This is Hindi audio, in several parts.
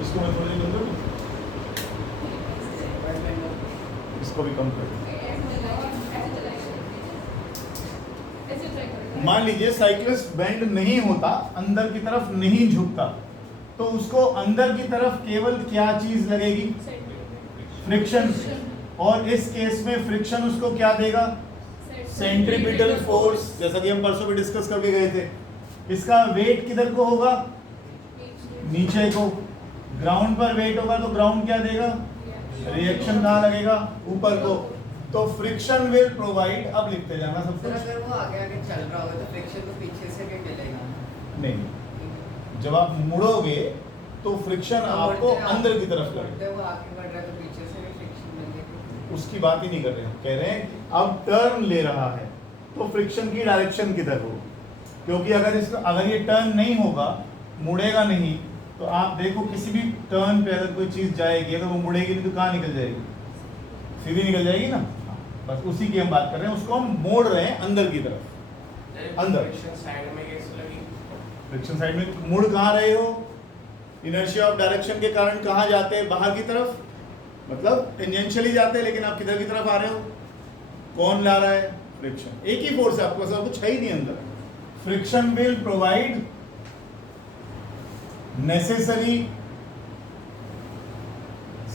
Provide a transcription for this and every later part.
इसको मैं थोड़ी देर दूँ, इसको भी कम कर। मान लीजिए साइक्लिस्ट बेंड नहीं होता, अंदर की तरफ नहीं झुकता, तो उसको अंदर की तरफ केवल क्या चीज लगेगी? फ्रिक्शन। और इस केस में फ्रिक्शन उसको क्या देगा? सेंट्रीपिटल फोर्स, जैसा कि हम परसों भी डिस्कस करके गए थे। इसका वेट किधर को होगा? नीचे को। ग्राउंड पर वेट होगा तो ग्राउंड क्या देगा? रिएक्शन कहाँ लगेगा? ऊपर को। तो फ्रिक्शन विल प्रोवाइड, अब लिखते जाना सब कुछ। अगर वो आगे आगे चल रहा होगा तो फ्रिक्शन तो पीछे से भी मिलेगा। नहीं, जब आप मुड़ोगे तो फ्रिक्शन आपको अंदर की तरफ लगेगा। वो आगे बढ़ रहा है तो पीछे से भी फ्रिक्शन मिलेगा। उसकी बात ही नहीं कर रहे हैं, कह रहे हैं कि अब टर्न ले रहा है तो फ्रिक्शन की डायरेक्शन किधर हो? क्योंकि अगर ये टर्न नहीं होगा, मुड़ेगा नहीं, तो आप देखो किसी भी टर्न पे अगर कोई चीज जाएगी, अगर वो मुड़ेगी नहीं तो कहाँ निकल जाएगी? सीधी निकल जाएगी ना। बस उसी की हम बात कर रहे हैं, उसको हम मोड़ रहे हैं अंदर की तरफ। अंदर फ्रिक्शन साइड में कैसे लगी? फ्रिक्शन साइड में मुड़ कहाँ रहे हो? इनर्शिया ऑफ डायरेक्शन के कारण कहाँ जाते हैं? बाहर की तरफ, मतलब टेंजेंशियली जाते हैं, लेकिन आप किधर की तरफ आ रहे हो? कौन ला रहा है? फ्रिक्शन। एक ही फोर्स है आपके पास, कुछ है ही नहीं अंदर। Friction will provide necessary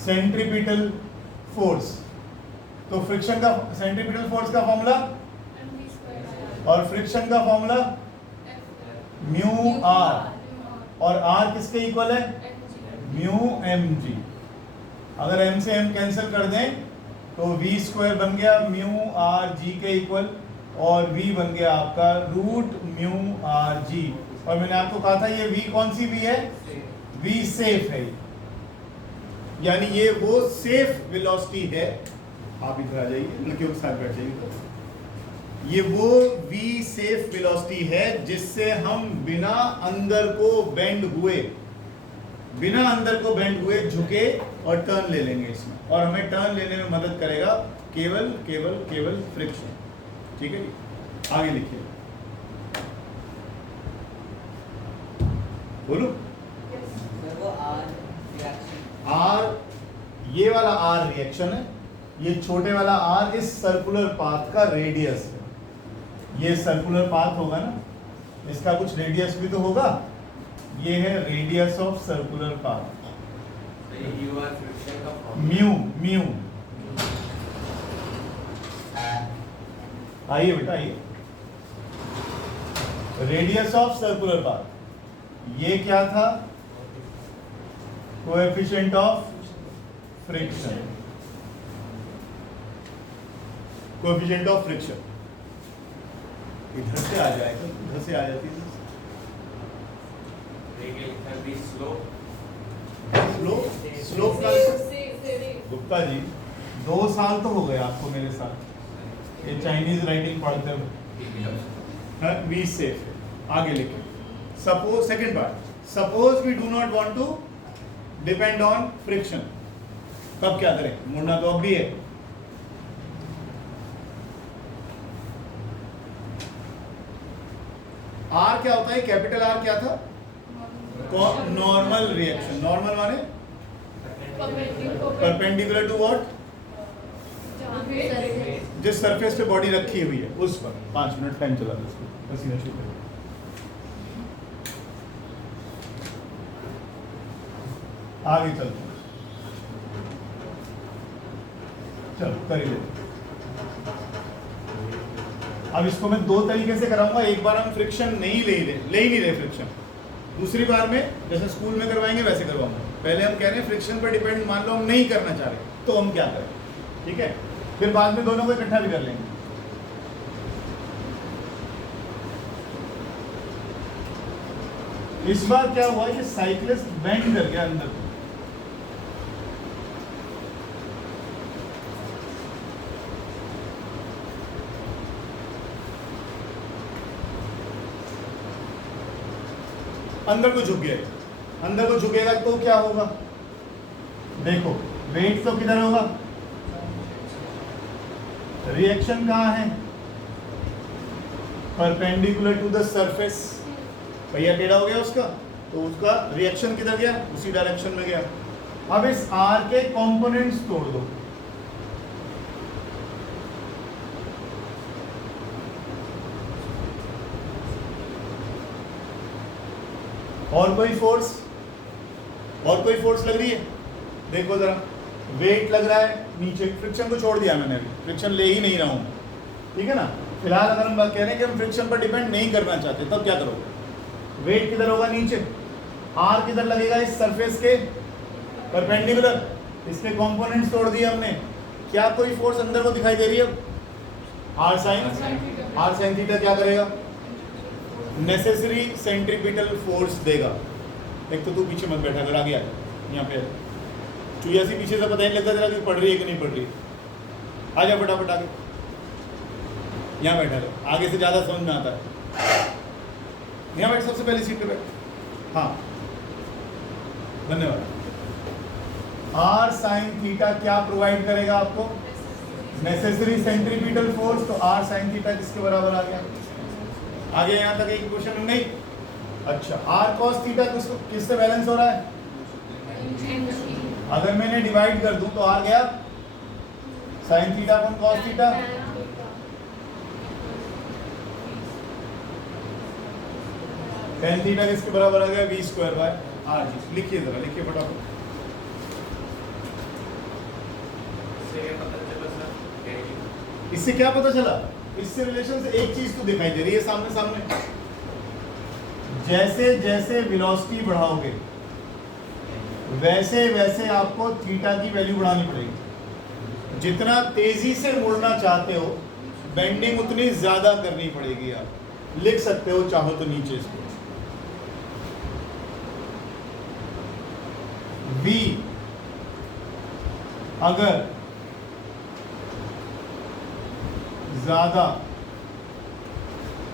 centripetal force. तो फ्रिक्शन का सेंट्रीपिटल फोर्स का फॉर्मूला और फ्रिक्शन का फॉर्मूला म्यू आर, और आर किसके इक्वल है? Mu M G. अगर एम से एम कैंसिल कर दें तो वी स्क्वायर बन गया म्यू आर जी के इक्वल, और वी बन गया आपका रूट म्यू आर जी। और मैंने आपको कहा था ये वी कौन सी वी है? वी सेफ है, यानी ये वो सेफ वेलोसिटी है। आप इधर आ जाइए, लड़कियों के साथ बैठ जाइए। तो ये वो वी सेफ वेलोसिटी है जिससे हम बिना अंदर को बेंड हुए झुके और टर्न ले लेंगे इसमें, और हमें टर्न लेने में मदद करेगा केवल फ्रिक्शन। ठीक है जी, आगे लिखिए। बोलो। वो आर रिएक्शन, आर, ये वाला आर रिएक्शन है, ये छोटे वाला आर इस सर्कुलर पाथ का रेडियस है। ये सर्कुलर पाथ होगा ना, इसका कुछ रेडियस भी तो होगा। ये है radius of circular path, U R friction का म्यू। आइए बेटा आइए। रेडियस ऑफ सर्कुलर पाथ, ये क्या था? Coefficient of friction. Coefficient of friction इधर से आ जाएगा, इधर से आ जाती है। स्लोप का गुप्ता जी 2 साल तो हो गए आपको मेरे साथ ये चाइनीज राइटिंग पढ़ते हुए। We safe. आगे लिखे। Suppose, second part, suppose we do not want to depend on friction, तब क्या करें? मुड़ना तो अब भी है। आर क्या होता है? कैपिटल आर क्या था? Normal reaction. नॉर्मल माने परपेंडिकुलर टू व्हाट? जिस सरफेस पे बॉडी रखी हुई है उस पर। 5 मिनट टाइम चला दो इसको, पसीना छूटे। आगे चलते हैं, चलो कर ले। अब इसको मैं 2 तरीके से कराऊंगा। एक बार हम फ्रिक्शन ले ही नहीं रहे फ्रिक्शन, दूसरी बार में जैसे स्कूल में करवाएंगे वैसे करवाऊंगा। पहले हम कह रहे हैं फ्रिक्शन पर डिपेंड, मान लो हम नहीं करना चाह रहे तो हम क्या करें, ठीक है? फिर बाद में दोनों को इकट्ठा भी कर लेंगे। इस बार क्या हुआ कि साइक्लिस्ट बेंड कर गया अंदर को, अंदर को झुक गया। अंदर को झुकेगा तो क्या होगा? देखो वेट तो किधर होगा? रिएक्शन कहाँ है? Perpendicular to the surface. भैया टेढ़ा हो गया उसका, तो उसका रिएक्शन किधर गया, उसी डायरेक्शन में गया। अब इस R के कंपोनेंट्स तोड़ दो। और कोई फोर्स लग रही है? देखो जरा, वेट लग रहा है नीचे, फ्रिक्शन को छोड़ दिया मैंने, अभी फ्रिक्शन ले ही नहीं रहा हूं, ठीक है ना। फिलहाल अगर हम बात कह रहे हैं कि हम फ्रिक्शन पर डिपेंड नहीं करना चाहते, तब क्या करोगे? वेट किधर होगा? नीचे। R किधर लगेगा? इस सरफेस के परपेंडिकुलर। इसके कंपोनेंट्स तोड़ दिए हमने। क्या कोई फोर्स अंदर को दिखाई दे रही है? R sin थीटा क्या करेगा? नेसेसरी सेंट्रीपिटल फोर्स देगा। एक तो तू पीछे मत बैठा, अगर आ गया यहाँ पे तू ऐसी पीछे से पता नहीं लगता तेरा कि पढ़ रही है कि नहीं पढ़ रही। आ जा फटाफट आगे, यहाँ बैठा रहे, आगे से ज़्यादा समझ में आता है। यहाँ बैठ, सबसे पहली सीट पे बैठ। हाँ, धन्यवाद। R sin थीटा क्या प्रोवाइड करेगा आपको? Necessary centripetal force. तो R sin थीटा किसके बराबर आ गया? आगे यहाँ तक एक क्वेश्चन नहीं? अच्छा, R cos थीटा किससे बैलेंस हो रहा है? अगर मैंने डिवाइड कर दूं तो R गया sin theta upon cos theta. tan theta किसके बराबर आ गया? v square by r। लिखिए जरा, लिखिए फटाफट। इससे क्या पता चला? इससे रिलेशन से एक चीज तो दिखाई दे रही है सामने सामने। जैसे जैसे वेलोसिटी बढ़ाओगे वैसे वैसे आपको थीटा की वैल्यू बढ़ानी पड़ेगी। जितना तेजी से मुड़ना चाहते हो बेंडिंग उतनी ज्यादा करनी पड़ेगी। आप लिख सकते हो चाहो तो नीचे इसको। v अगर ज्यादा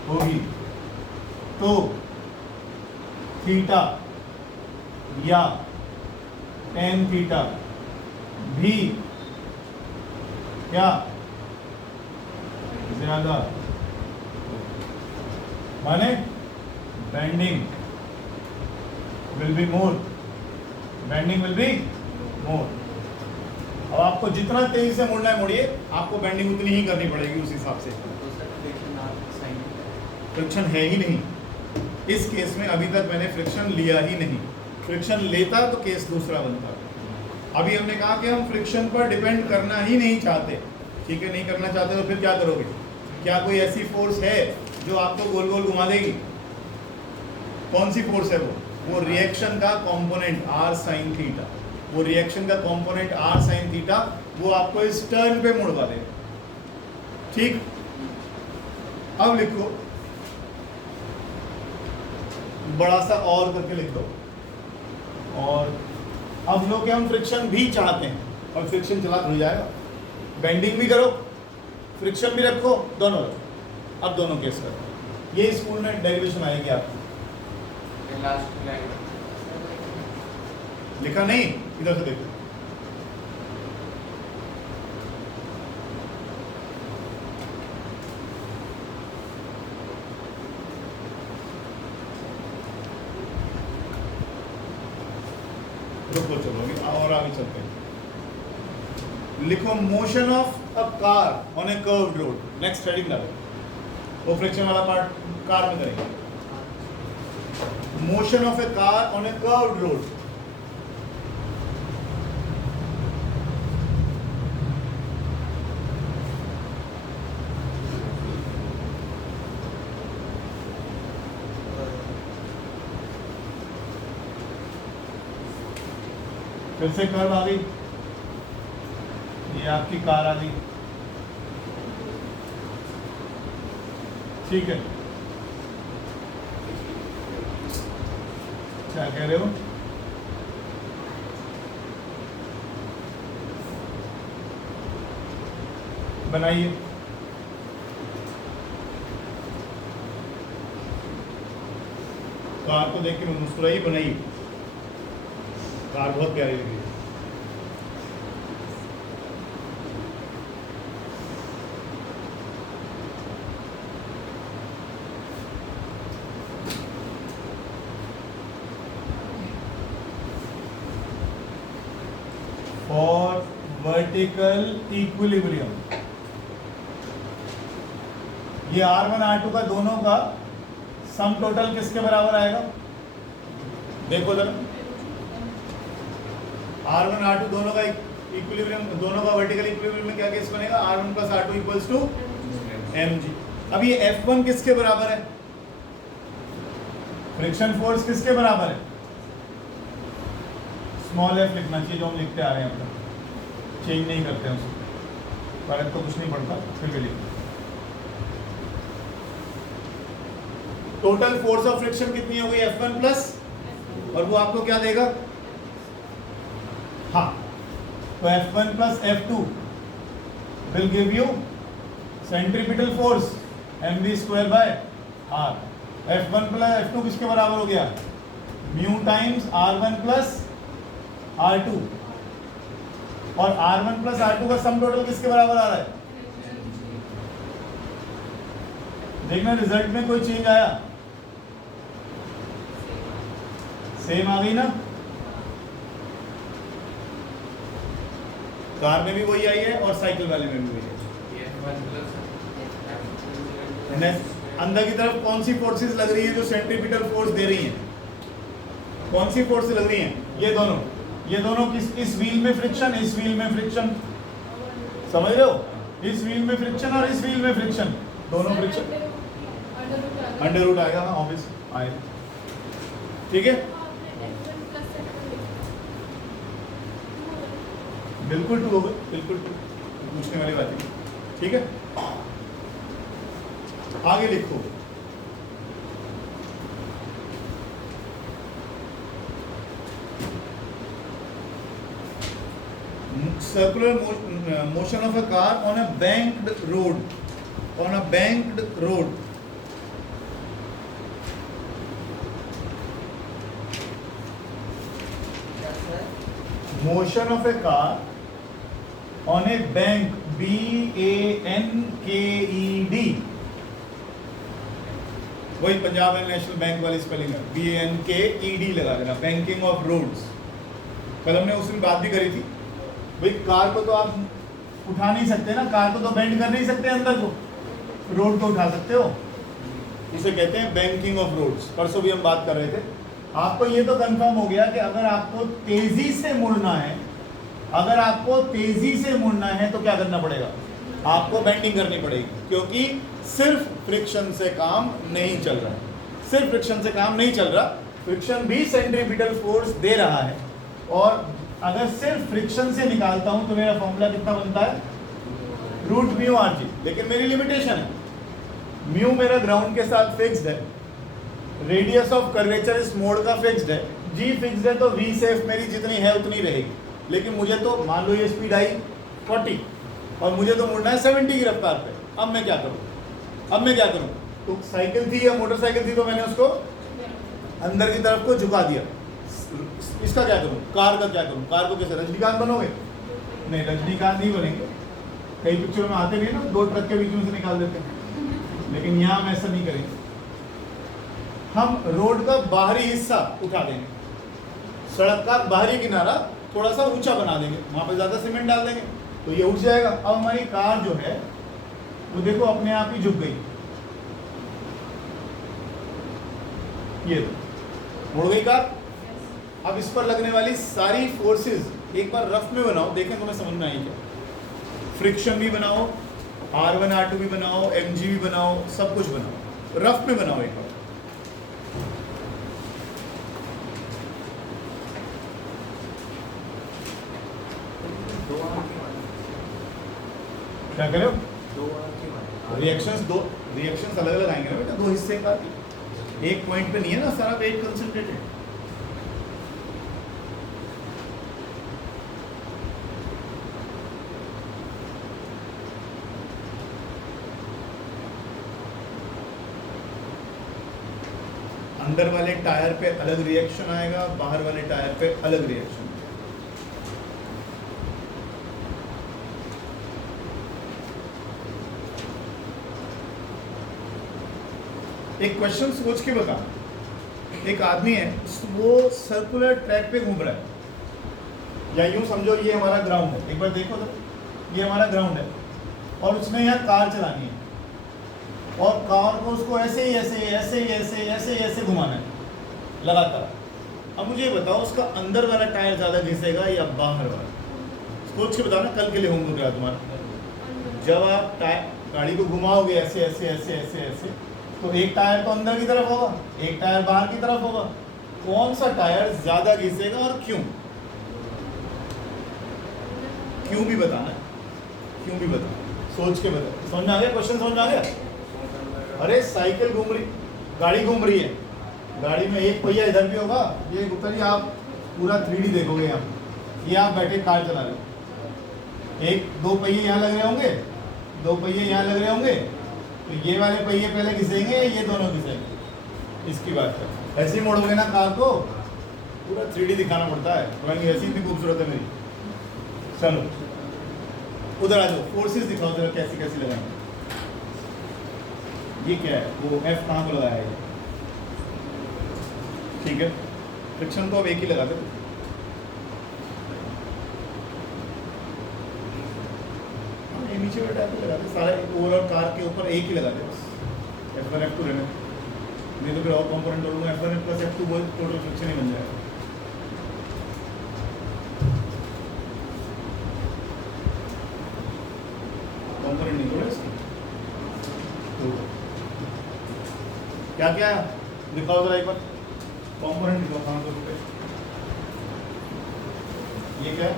होगी तो थीटा या tan थीटा भी क्या ज्यादा, माने bending will be more, bending will be more. अब आपको जितना तेजी से मुड़ना है मुड़िए, आपको बेंडिंग उतनी ही करनी पड़ेगी उस हिसाब से। फ्रिक्शन है ही नहीं इस केस में, अभी तक मैंने फ्रिक्शन लिया ही नहीं। फ्रिक्शन लेता तो केस दूसरा बनता। अभी हमने कहा कि हम फ्रिक्शन पर डिपेंड करना ही नहीं चाहते, ठीक है। नहीं करना चाहते तो फिर क्या करोगे? क्या कोई ऐसी फोर्स है जो आपको गोल गोल घुमा देगी? कौन सी फोर्स है वो रिएक्शन का कंपोनेंट R sin थीटा। वो रिएक्शन का कंपोनेंट R sin थीटा वो आपको इस टर्न पे मुड़वा देगा, ठीक। अब लिखो, बड़ा सा और करके लिख दो। और अब लो कि हम फ्रिक्शन भी चाहते हैं, और फ्रिक्शन चला हो जाएगा। बेंडिंग भी करो, फ्रिक्शन भी रखो, दोनों रखो। अब दोनों केस करो। ये स्कूल में डेरिवेशन आएगी आपको। लिखा नहीं? इधर से देखो। रुको, चलो और आगे चलते हैं। लिखो motion of a car on A curved road. Next heading डालो, वो फ्रिक्शन वाला पार्ट कार में करेंगे। Motion of A car on A curved road. फिर से कर्व आ गई, ये आपकी कार आ गई, ठीक है। क्या कह रहे हो? बनाइए। कार को देख के मुस्कुराइए, बनाइए। कार बहुत प्यारी लग रही है। Vertical equilibrium. ये R1 R2 का दोनों का सम टोटल किसके बराबर आएगा? देखो जरा, R1 R2 दोनों का इक्विलिब्रियम, दोनों का वर्टिकल इक्विलिब्रियम में क्या केस बनेगा? R1 plus R2 equals to mg। अब ये F1 किसके बराबर है? फ्रिक्शन फोर्स किसके बराबर है? स्मॉल f लिखना चाहिए, जो हम लिखते आ रहे हैं, अब चेंज नहीं करते हैं उसको, फर्क तो कुछ नहीं पड़ता, फिर भी लिखते। टोटल फोर्स ऑफ फ्रिक्शन कितनी हो गई? F1 प्लस, और वो आपको क्या देगा? हाँ, तो F1 plus F2 will give you centripetal force mv square by r। F1 plus F2 किसके बराबर हो गया? Mu times R1 plus R2, और R1 प्लस R2 का सम टोटल किसके बराबर आ रहा है? देखना रिजल्ट में कोई चेंज आया? सेम आ गई ना? कार में भी वही आई है और साइकिल वाले में भी वही है। अंदर की तरफ कौन सी फोर्सेस लग रही है जो सेंट्रीपिटल फोर्स दे रही हैं? कौन सी फोर्स लग रही हैं? ये दोनों किस, इस व्हील में फ्रिक्शन, इस व्हील में फ्रिक्शन, समझ रहे हो? इस व्हील में फ्रिक्शन और इस व्हील में फ्रिक्शन, दोनों फ्रिक्शन अंडर रूट आएगा। हाँ ऑब्वियस आएगा, ठीक है, बिल्कुल 2 होगा, बिल्कुल 2, पूछने वाली बात है, ठीक है। आगे लिखो, circular motion of a car on a banked road, on a banked road. Motion of a car on a bank, BANKED, वही पंजाब एंड नेशनल बैंक वाली स्पेलिंग है, BANKED लगा देना, बैंकिंग ऑफ रोड्स। कल हमने उस दिन बात भी करी थी, भाई कार को तो आप उठा नहीं सकते ना, कार को तो बेंड कर नहीं सकते अंदर को, रोड को उठा सकते हो, उसे कहते हैं बैंकिंग ऑफ रोड्स। परसों भी हम बात कर रहे थे। आपको ये तो कंफर्म हो गया कि अगर आपको तेजी से मुड़ना है, अगर आपको तेजी से मुड़ना है तो क्या करना पड़ेगा? आपको बेंडिंग करनी पड़ेगी, क्योंकि सिर्फ फ्रिक्शन से काम नहीं चल रहा है, सिर्फ फ्रिक्शन से काम नहीं चल रहा, फ्रिक्शन भी सेंट्रीपिटल फोर्स दे रहा है। और अगर सिर्फ फ्रिक्शन से निकालता हूं तो मेरा फॉर्मूला कितना बनता है? Root mu R G. लेकिन मेरी लिमिटेशन है, म्यू मेरा ग्राउंड के साथ फिक्स्ड है, रेडियस ऑफ कर्वेचर इस मोड का फिक्स्ड है, जी फिक्स्ड है, तो वी सेफ मेरी जितनी है उतनी रहेगी। लेकिन मुझे तो मान लो ये स्पीड आई 40 और मुझे तो मुड़ना है 70 की रफ्तार पे, अब मैं क्या करूं? तो साइकिल थी या मोटरसाइकिल थी तो मैंने उसको अंदर की तरफ को झुका दिया। इसका क्या करूं? कार का क्या करूं? कार को कैसे? रजनीकांत बनोगे? नहीं, रजनीकांत नहीं बनेंगे। कई पिक्चरों में आते नहीं ना, 2 ट्रक के बीच में से निकाल देते हैं, लेकिन यहाँ हम ऐसा नहीं करेंगे। हम रोड का बाहरी हिस्सा उठा देंगे, सड़क का बाहरी किनारा थोड़ा सा ऊंचा बना देंगे, वहां पर ज्यादा सीमेंट डाल देंगे तो ये उठ जाएगा। अब हमारी कार जो है वो देखो अपने आप ही झुक गई, ये मुड़ गई कार। अब इस पर लगने वाली सारी फोर्सेस एक बार रफ में बनाओ, देखें तुम्हें समझ में आई क्या? फ्रिक्शन भी बनाओ, R1 R2 भी बनाओ, mg भी बनाओ, सब कुछ बनाओ, रफ में बनाओ एक बार। क्या करो? रिएक्शंस अलग अलग आएंगे ना बेटा, 2 हिस्से का, एक पॉइंट पे नहीं है ना सारा वेट कंसंट्रेटेड। अंदर वाले टायर पे अलग रिएक्शन आएगा, बाहर वाले टायर पे अलग रिएक्शन। एक क्वेश्चन सोच के बता, एक आदमी है वो सर्कुलर ट्रैक पे घूम रहा है, या यूं समझो ये हमारा ग्राउंड है, एक बार देखो तो, ये हमारा ग्राउंड है और उसने यहाँ कार चलानी है और कार को उसको ऐसे ही ऐसे ऐसे ही ऐसे ऐसे ही ऐसे घुमाना है लगातार। अब मुझे ये बताओ उसका अंदर वाला टायर ज़्यादा घिसेगा या बाहर वाला? सोच के बताओ ना, कल के लिए होंगे क्या तुम्हारा। जब आप गाड़ी को घुमाओगे ऐसे ऐसे ऐसे ऐसे ऐसे तो एक टायर तो अंदर की तरफ होगा, एक टायर बाहर की तरफ होगा। कौन सा टायर ज़्यादा घिसेगा और क्यों? क्यों भी बताना है, क्यों भी बताना, सोच के बताओ। समझ में आ गया क्वेश्चन? समझ में आ गया? अरे साइकिल घूम रही, गाड़ी घूम रही है, गाड़ी में एक पहिया इधर भी होगा। ये गुप्ता जी आप पूरा 3D देखोगे यहाँ, ये आप बैठे कार चला रहे हो, एक दो पहिए यहाँ लग रहे होंगे, दो पहिए यहाँ लग रहे होंगे, तो ये वाले पहिए पहले घिसेंगे या ये दोनों घिसेंगे? इसकी बात कर। ऐसे ही मोड़ोगे ना कार को, पूरा 3D दिखाना पड़ता है। पुरानी ऐसी इतनी खूबसूरत है मेरी। चलो उधर आ जाओ, फोर्सेस दिखाओ जरा कैसी कैसी लगाएंगे। ये क्या है, वो F कहाँ को लगाया है? ठीक है, फ्रिक्शन तो अब एक ही लगा दो। ये नीचे वाला टाइप लगा दे, सारा ओवरऑल कार के ऊपर एक ही लगा दे बस। F1 F2 रहने, नहीं तो फिर और कंपोनेंट जोड़ूंगा F1 प्लस F2, वो टोटल फ्रिक्शन ही बन जाएगा। कंपोनेंट नहीं जोड़े इसमें तो क्या क्या दिखाओ जरा एक बार, कंपोनेंट दिखाओ कहाँ पर रुके। ये क्या है?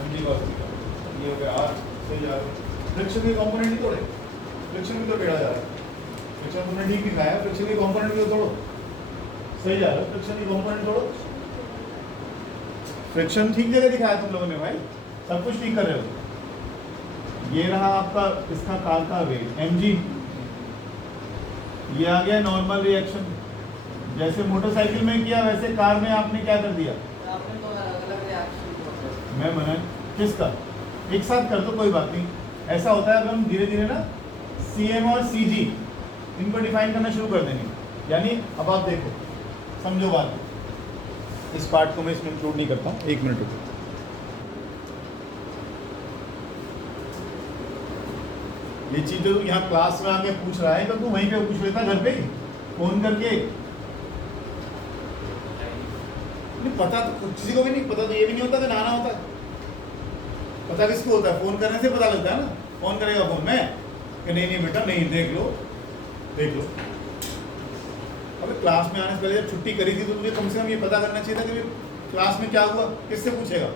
एमजी का ये हो गया आर, सही जा रहा है। फ्रिक्शन के कंपोनेंट ही तोड़े, फ्रिक्शन भी तो टेढ़ा जा रहा है। फ्रिक्शन तुमने ठीक दिखाया, फ्रिक्शन के कंपोनेंट भी तो तोड़ो, सही जा रहा है। फ्रिक्शन के कंपोनेंट तोड़ो, फ्रिक्शन ठीक जगह दिखाया तुम लोगों ने भाई, सब कुछ ठीक कर रहे हो। ये रहा आपका इसका कार का वेट mg, ये आ गया नॉर्मल रिएक्शन। जैसे मोटरसाइकिल में किया वैसे कार में आपने क्या कर दिया? आपने तो अलग-अलग रिएक्शन। मैं मना किसका? एक साथ कर दो, कोई बात नहीं। ऐसा होता है, अब हम धीरे धीरे ना CM और CG इनको डिफाइन करना शुरू कर देंगे। यानी अब आप देखो, समझो बात, इस पार्ट को मैं इसमें इंक्लूड नहीं करता हूँ, एक मिनट रुको। ये चीज़ जो यहाँ क्लास में आके पूछ रहा है तो तू वहीं पे पूछ लेता घर पे फोन करके। नहीं पता तो किसी को भी नहीं पता, तो ये भी नहीं होता कि नाना होता है। पता किसको होता है? फोन करने से पता लगता है ना। कौन करेगा फोन में कि नहीं नहीं बेटा नहीं, देख लो देख लो। अबे क्लास में आने से पहले जब छुट्टी करी थी तो तुझे कम से कम ये पता करना चाहिए था कि क्लास में क्या हुआ, किससे पूछेगा।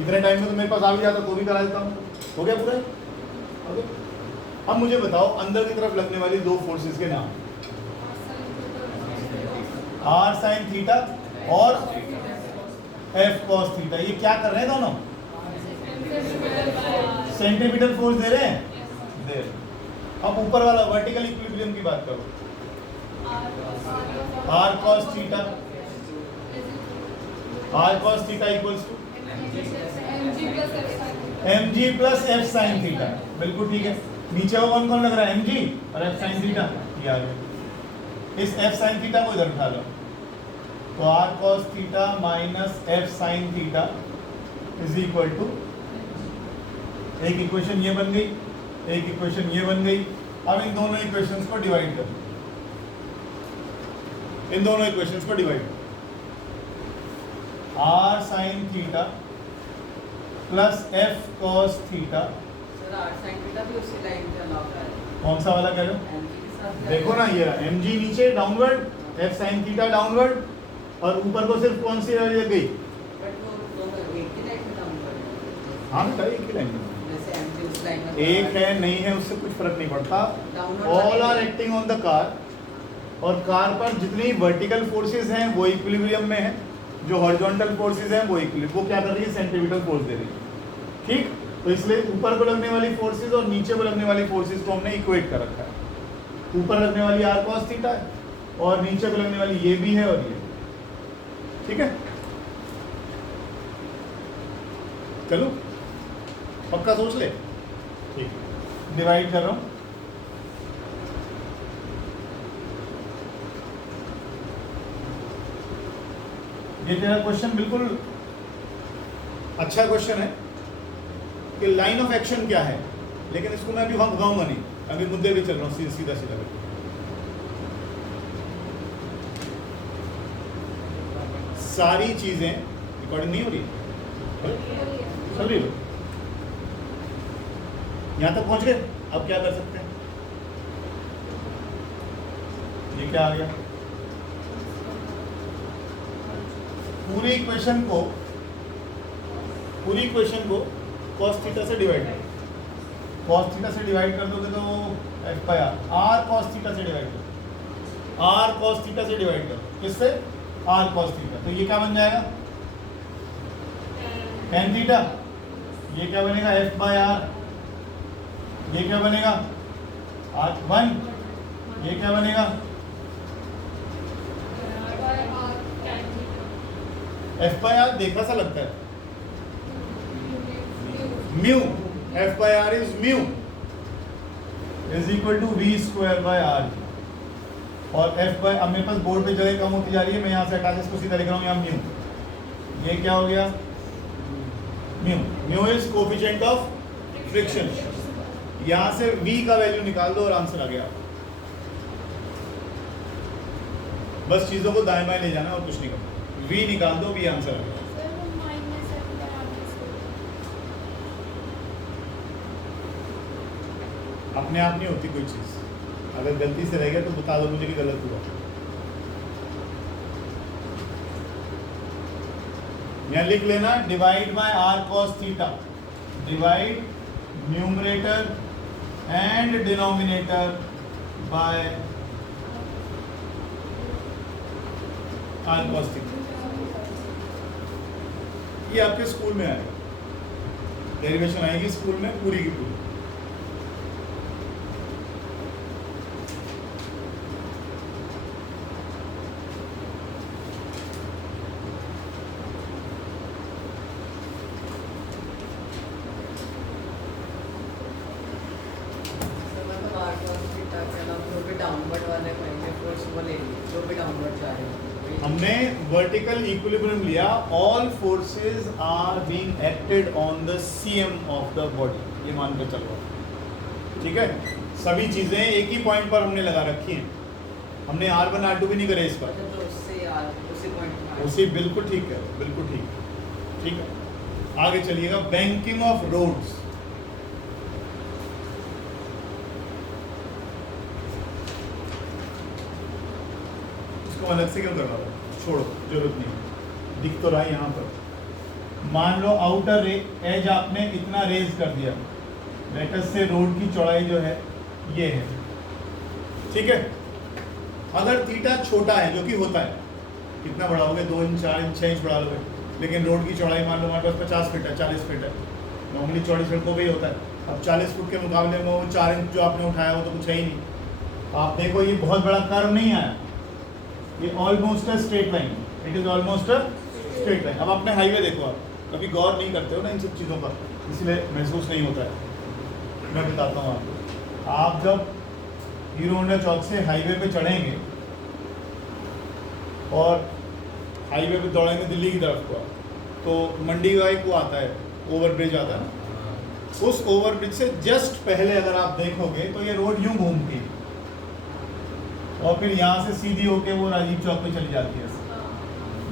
इतने टाइम में तो मेरे पास आ भी जाता तो भी करा देता हूँ। हो गया पूरा? ओके, अब मुझे बताओ अंदर की तरफ लगने वाली दो फोर्सेस के नाम। R sin थीटा और F cos थीटा। ये क्या कर रहे हैं दोनों? सेंट्रीपिटल फोर्स दे रहे हैं, दे रहे। अब ऊपर वाला वर्टिकल इक्विलिब्रियम की बात करो। R cos theta, R cos theta equals to mg plus F sin theta. बिल्कुल ठीक है। नीचे वो कौन कौन लग रहा है? mg और F sin थीटा। ये आ गया। इस F sin थीटा को इधर उठा लो, तो R cos theta minus F sin theta is equal to, एक इक्वेशन ये बन गई, एक इक्वेशन ये बन गई। अब इन दोनों इक्वेशंस को डिवाइड कर, इन दोनों इक्वेशंस को डिवाइड कर। R sin theta plus F cos theta. Sir R sin theta भी उसी लाइन पे अलाउ है। कौन सा वाला कह रहे हो? mg के साथ देखो ना, ये mg नीचे downward, F sin theta downward, और ऊपर को सिर्फ कौन सी लग गई? बट वो दोनों एक ही लाइन में डाउन कर। हाँ बेटा एक ही लाइन में, जैसे mg उस लाइन में एक है नहीं है उससे कुछ फर्क नहीं पड़ता। Downward ऑल आर वाली- एक्टिंग ऑन द कार, और कार पर जितनी वर्टिकल फोर्सेस हैं वो इक्विलिब्रियम में है, जो हॉरिजॉन्टल फोर्सेस हैं वो इक्विलिब्रियम, वो क्या कर रही है? सेंट्रीपिटल फोर्स दे रही है। ठीक, तो इसलिए ऊपर को लगने वाली फोर्सेस और नीचे को लगने वाली फोर्सेस को हमने इक्वेट कर रखा है। ऊपर लगने वाली R cos थीटा है और नीचे को लगने वाली ये भी है और ये, ठीक है। चलो पक्का सोच ले, ठीक, डिवाइड कर रहा हूं। ये तेरा क्वेश्चन बिल्कुल अच्छा क्वेश्चन है कि लाइन ऑफ एक्शन क्या है, लेकिन इसको मैं अभी वहां भगाऊंगा नहीं, अभी मुद्दे भी चल रहा हूँ सीधा सीधा। सारी चीजें रिकॉर्डिंग नहीं हो रही, चल रही है, यहां तक पहुंच गए। अब क्या कर सकते हैं, ये क्या आ गया, पूरी इक्वेशन को cos थीटा से डिवाइड कर, cos थीटा से डिवाइड कर दोगे तो f by r cos theta से डिवाइड कर, r cos थीटा से डिवाइड कर, किससे, r cos थीटा, तो ये क्या बन जाएगा tan थीटा, ये क्या बनेगा f बाय r, ये क्या बनेगा r1, ये क्या बनेगा f बाय r, देखा सा लगता है mu, f by r is mu is equal to v square by r, और f बाय, अब मेरे पास बोर्ड पे जगह कम होती जा रही है, मैं यहाँ से हटा के इसको सीधा लिख रहा हूँ यहाँ म्यू, ये क्या हो गया mu, mu is coefficient of friction, यहाँ से v का वैल्यू निकाल दो और आंसर आ गया। बस चीजों को दाएं बाएं ले जाना और कुछ नहीं करना, v निकाल दो, v आंसर आ गया। अपने आप नहीं होती कोई चीज, अगर गलती से रह गया तो बता दो मुझे कि गलत हुआ। यहाँ लिख लेना divide by r cos theta, divide numerator and denominator by r cos theta, ये आपके स्कूल में आएगा, डेरिवेशन आएगी स्कूल में पूरी की पूरी। हमने वर्टिकल इक्विलिब्रियम लिया, all forces are being acted on the CM of the body, ये मानकर चल रहा है, ठीक है। सभी चीजें एक ही पॉइंट पर हमने लगा रखी हैं, हमने R1 R2 भी नहीं करे इस पर, उसी बिल्कुल ठीक है, बिल्कुल ठीक है। आगे चलिएगा, बैंकिंग ऑफ रोड्स, अलग से क्यों करवा रहा, छोड़ो, जरूरत नहीं, दिख तो रहा है यहाँ पर। मान लो आउटर एज आपने इतना रेज कर दिया, लेटर से रोड की चौड़ाई जो है ये है, ठीक है। अगर थीटा छोटा है, जो कि होता है, कितना बढ़ाओगे, 2 इंच 4 इंच 6 इंच बढ़ा लोगे, लेकिन रोड की चौड़ाई मान लो हमारे पास 50 फीट है, 40 फीट है, नॉर्मली चौड़ी सड़कों पर ही होता है। अब 40 फुट के मुकाबले में वो 4 इंच जो आपने उठाया वो तो कुछ है ही नहीं। आप देखो ये बहुत बड़ा कर्व नहीं आया, ये almost a straight line, it is almost a straight line. अब आपने हाईवे देखो, आप कभी गौर नहीं करते हो ना इन सब चीज़ों पर, इसलिए महसूस नहीं होता है। मैं बताता हूँ आपको, आप जब हीरो होंडा चौक से हाईवे पे चढ़ेंगे और हाईवे पे दौड़ेंगे दिल्ली की तरफ को, तो मंडी का एक वो आता है, ओवर ब्रिज आता है ना, उस ओवर ब्रिज से जस्ट पहले अगर आप देखोगे तो ये रोड यूं घूमती है और फिर यहाँ से सीधी होके वो राजीव चौक पे चली जाती है।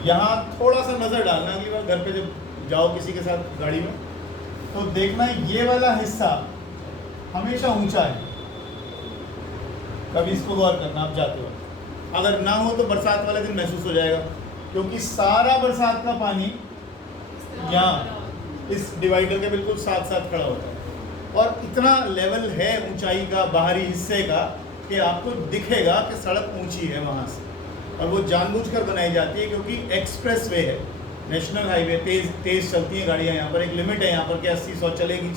यहाँ थोड़ा सा नज़र डालना, अगली बार घर पे जब जाओ किसी के साथ गाड़ी में, तो देखना ये वाला हिस्सा हमेशा ऊंचा है, कभी इसको गौर करना आप जाते हो। अगर ना हो तो बरसात वाले दिन महसूस हो जाएगा, क्योंकि सारा बरसात का पानी यहाँ इस डिवाइडर के बिल्कुल साथ साथ खड़ा होता है, और इतना लेवल है ऊंचाई का बाहरी हिस्से का कि आपको दिखेगा कि सड़क ऊंची है वहाँ से, और वो जानबूझकर बनाई जाती है क्योंकि एक्सप्रेस वे है, नेशनल हाईवे, तेज़ चलती हैं गाड़ियाँ, यहाँ पर एक लिमिट है यहाँ पर कि 80-100 चलेगी।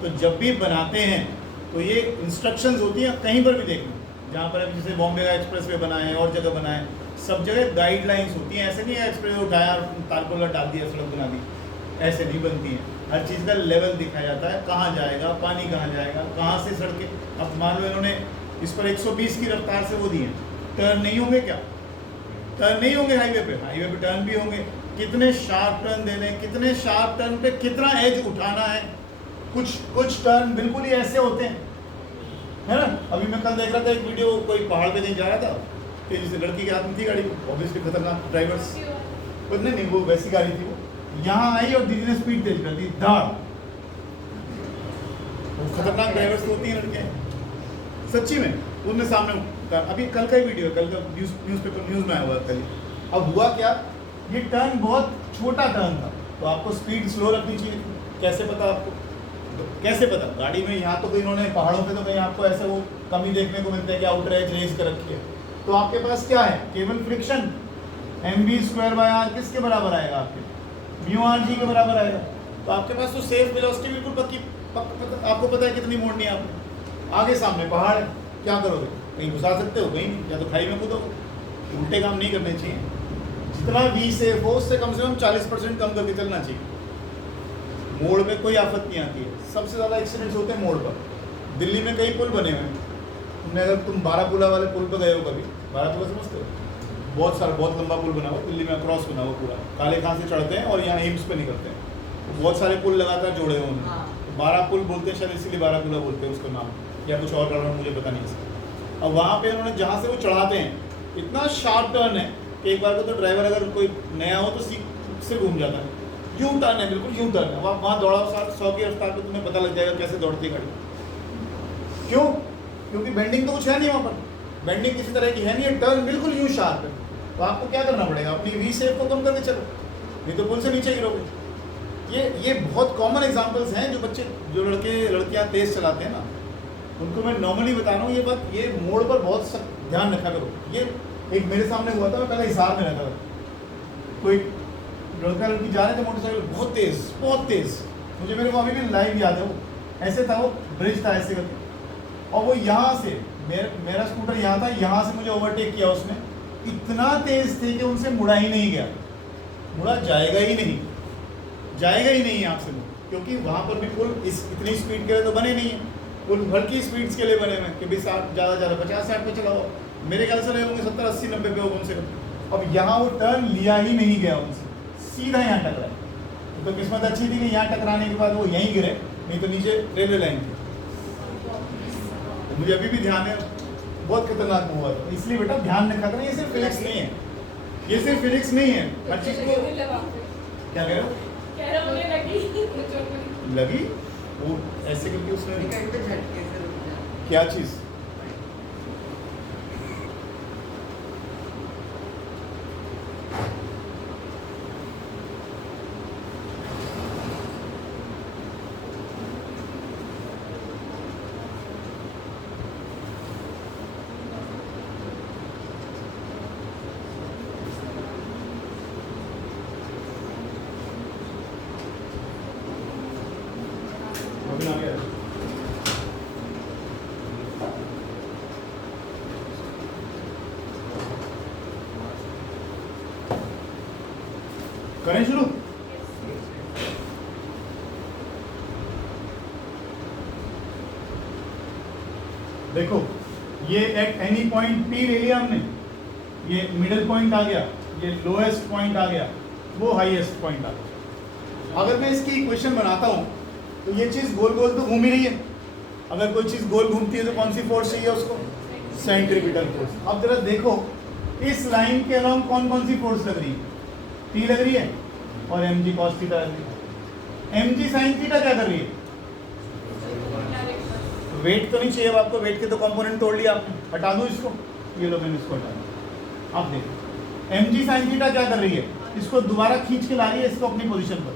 तो जब भी बनाते हैं तो ये इंस्ट्रक्शंस होती हैं, कहीं पर भी देखना, जहाँ पर अभी जैसे बॉम्बे का एक्सप्रेस वे बना है और जगह बना है, सब जगह गाइडलाइंस होती हैं। ऐसे नहीं है एक्सप्रेस उठाया और तारकोला डाल दिया सड़क बना दी, ऐसे नहीं बनती हैं। हर चीज़ का लेवल दिखाया जाता है, कहाँ जाएगा पानी, कहाँ जाएगा, कहाँ से सड़कें। अब मान लो इन्होंने इस पर 120 की रफ्तार से वो दिए, टर्न नहीं होंगे क्या, टर्न नहीं होंगे हाईवे पे टर्न भी होंगे। कितने शार्प टर्न देने हैं, कितने शार्प टर्न पे कितना एज उठाना है। कुछ टर्न बिल्कुल ही ऐसे होते हैं, है ना। अभी मैं कल देख रहा था एक वीडियो, कोई पहाड़ पे नहीं जा रहा था, तेजी से लड़की के हाथ में थी गाड़ी, ऑब्वियसली खतरनाक ड्राइवर्स, नहीं वो वैसी गाड़ी थी, वो यहाँ आई और दीदी ने स्पीड तेज कर दी, धाड़। वो खतरनाक ड्राइवर्स तो होती हैं लड़कियाँ, सच्ची में। उनने सामने अभी कल का ही वीडियो, कल का न्यूज़ में आया हुआ कल। अब हुआ क्या, ये टर्न बहुत छोटा टर्न था, तो आपको स्पीड स्लो रखनी चाहिए। कैसे पता आपको, कैसे पता? गाड़ी में यहाँ तो कहीं इन्होंने पहाड़ों पे तो कहीं आपको ऐसे वो कमी देखने को मिलता है कि आउटर एज रेस कर रखी है। तो आपके पास क्या है, केवल फ्रिक्शन mv²/r किसके बराबर आएगा, आपके μrg के बराबर आएगा। तो आपके पास तो सेफ वेलोसिटी बिल्कुल पक्की, आपको पता है कितनी मोड़नी है आपने। आगे सामने पहाड़ है, क्या करोगे? कहीं घुसा सकते हो, कहीं या तो खाई में कूदोगे। उल्टे काम नहीं करने चाहिए। जितना वी सेफ हो उससे कम 40% कम करके चलना चाहिए। मोड़ में कोई आफत नहीं आती है। सबसे ज़्यादा एक्सीडेंट्स होते हैं मोड़ पर। दिल्ली में कई पुल बने हुए हैं, तुमने अगर तुम बारापुला वाले पुल पर गए हो कभी, बारापुला समझते हो, बहुत लंबा पुल बना हुआ दिल्ली में, क्रॉस बना हुआ पूरा, काले खां से चढ़ते हैं और यहाँ एम्स पे निकलते हैं। तो बहुत सारे पुल लगातार जोड़े हुए हैं। तो 12 पुल बोलते हैं शायद, इसीलिए बारापुला बोलते हैं उसका नाम, या कुछ और कारण मुझे पता नहीं इसका। अब वहाँ पे उन्होंने जहाँ से वो चढ़ाते हैं, इतना शार्प टर्न है कि एक बार को तो ड्राइवर अगर कोई नया हो तो सीट से घूम जाता है। यूं टर्न है, बिल्कुल यूं टर्न है। अब आप वहाँ दौड़ाओ 100 की रफ्तार पर, तुम्हें पता लग जाएगा कैसे दौड़ती है गाड़ी। क्यों? क्योंकि बेंडिंग तो कुछ है नहीं वहाँ पर, बेंडिंग किसी तरह की है नहीं, टर्न बिल्कुल यूं शार्प है। तो आपको क्या करना पड़ेगा, अपनी वी सेफ को कम करके चलो, नहीं तो पुल से नीचे गिरोगे। ये बहुत कॉमन एग्जांपल्स हैं। जो लड़कियां तेज चलाते हैं ना, उनको मैं नॉर्मली बता रहा हूँ ये बात। ये मोड़ पर बहुत सख्त ध्यान रखा करो। ये एक मेरे सामने हुआ था, मैं पहले हिसार में रहता था, कोई लड़की जा रहे थे मोटरसाइकिल बहुत तेज, मुझे मेरे को अभी भी लाइव याद है। वो ऐसे था, वो ब्रिज था ऐसे करके, और वो यहाँ से मेरा स्कूटर यहाँ था, यहाँ से मुझे ओवरटेक किया उसने। इतना तेज थे कि उनसे मुड़ा ही नहीं गया, मुड़ा जाएगा ही नहीं आपसे, क्योंकि वहाँ पर भी पुल इतनी स्पीड के लिए तो बने नहीं है। पुल हल्की स्पीड्स के लिए बने हुए कि भाई 60 ज़्यादा 50-60 पे चलाओ। मेरे ख्याल से रहे होंगे 70, 80, 90 पे हो कम से कम। अब यहाँ वो टर्न लिया ही नहीं गया उनसे, सीधा यहाँ टकराया। तो किस्मत अच्छी थी कि यहाँ टकराने के बाद वो यहीं गिरे, नहीं तो नीचे रेलवे लाइन थी। मुझे अभी भी ध्यान है, बहुत खतरनाक हुआ था। इसलिए बेटा ध्यान रखा करें, ये सिर्फ फिजिक्स नहीं है, ये सिर्फ फिजिक्स नहीं है, हर चीज़ को। क्या कह रहे हो? लगी वो ऐसे करके उसने क्या चीज़? करें शुरू? देखो, ये एट एनी पॉइंट P ले लिया हमने, ये मिडिल पॉइंट आ गया, ये लोएस्ट पॉइंट आ गया, वो हाईएस्ट पॉइंट आ गया। अगर मैं इसकी इक्वेशन बनाता हूँ तो ये चीज़ गोल गोल तो घूम ही रही है। अगर कोई चीज़ गोल घूमती है तो कौन सी फोर्स चाहिए उसको? Centripetal force. अब जरा देखो, इस लाइन के अलावा कौन कौन सी फोर्स लग रही है? T लग रही है और mg cos थीटा लग रही है। mg sin थीटा क्या कर रही है? वेट तो नहीं चाहिए अब आपको, वेट के तो कंपोनेंट तोड़ लिया आपने, हटा दो इसको, ये लो मैंने इसको हटा दिया। अब देखो mg sin थीटा क्या कर रही है? इसको दोबारा खींच के ला रही है इसको अपनी पोजीशन पर।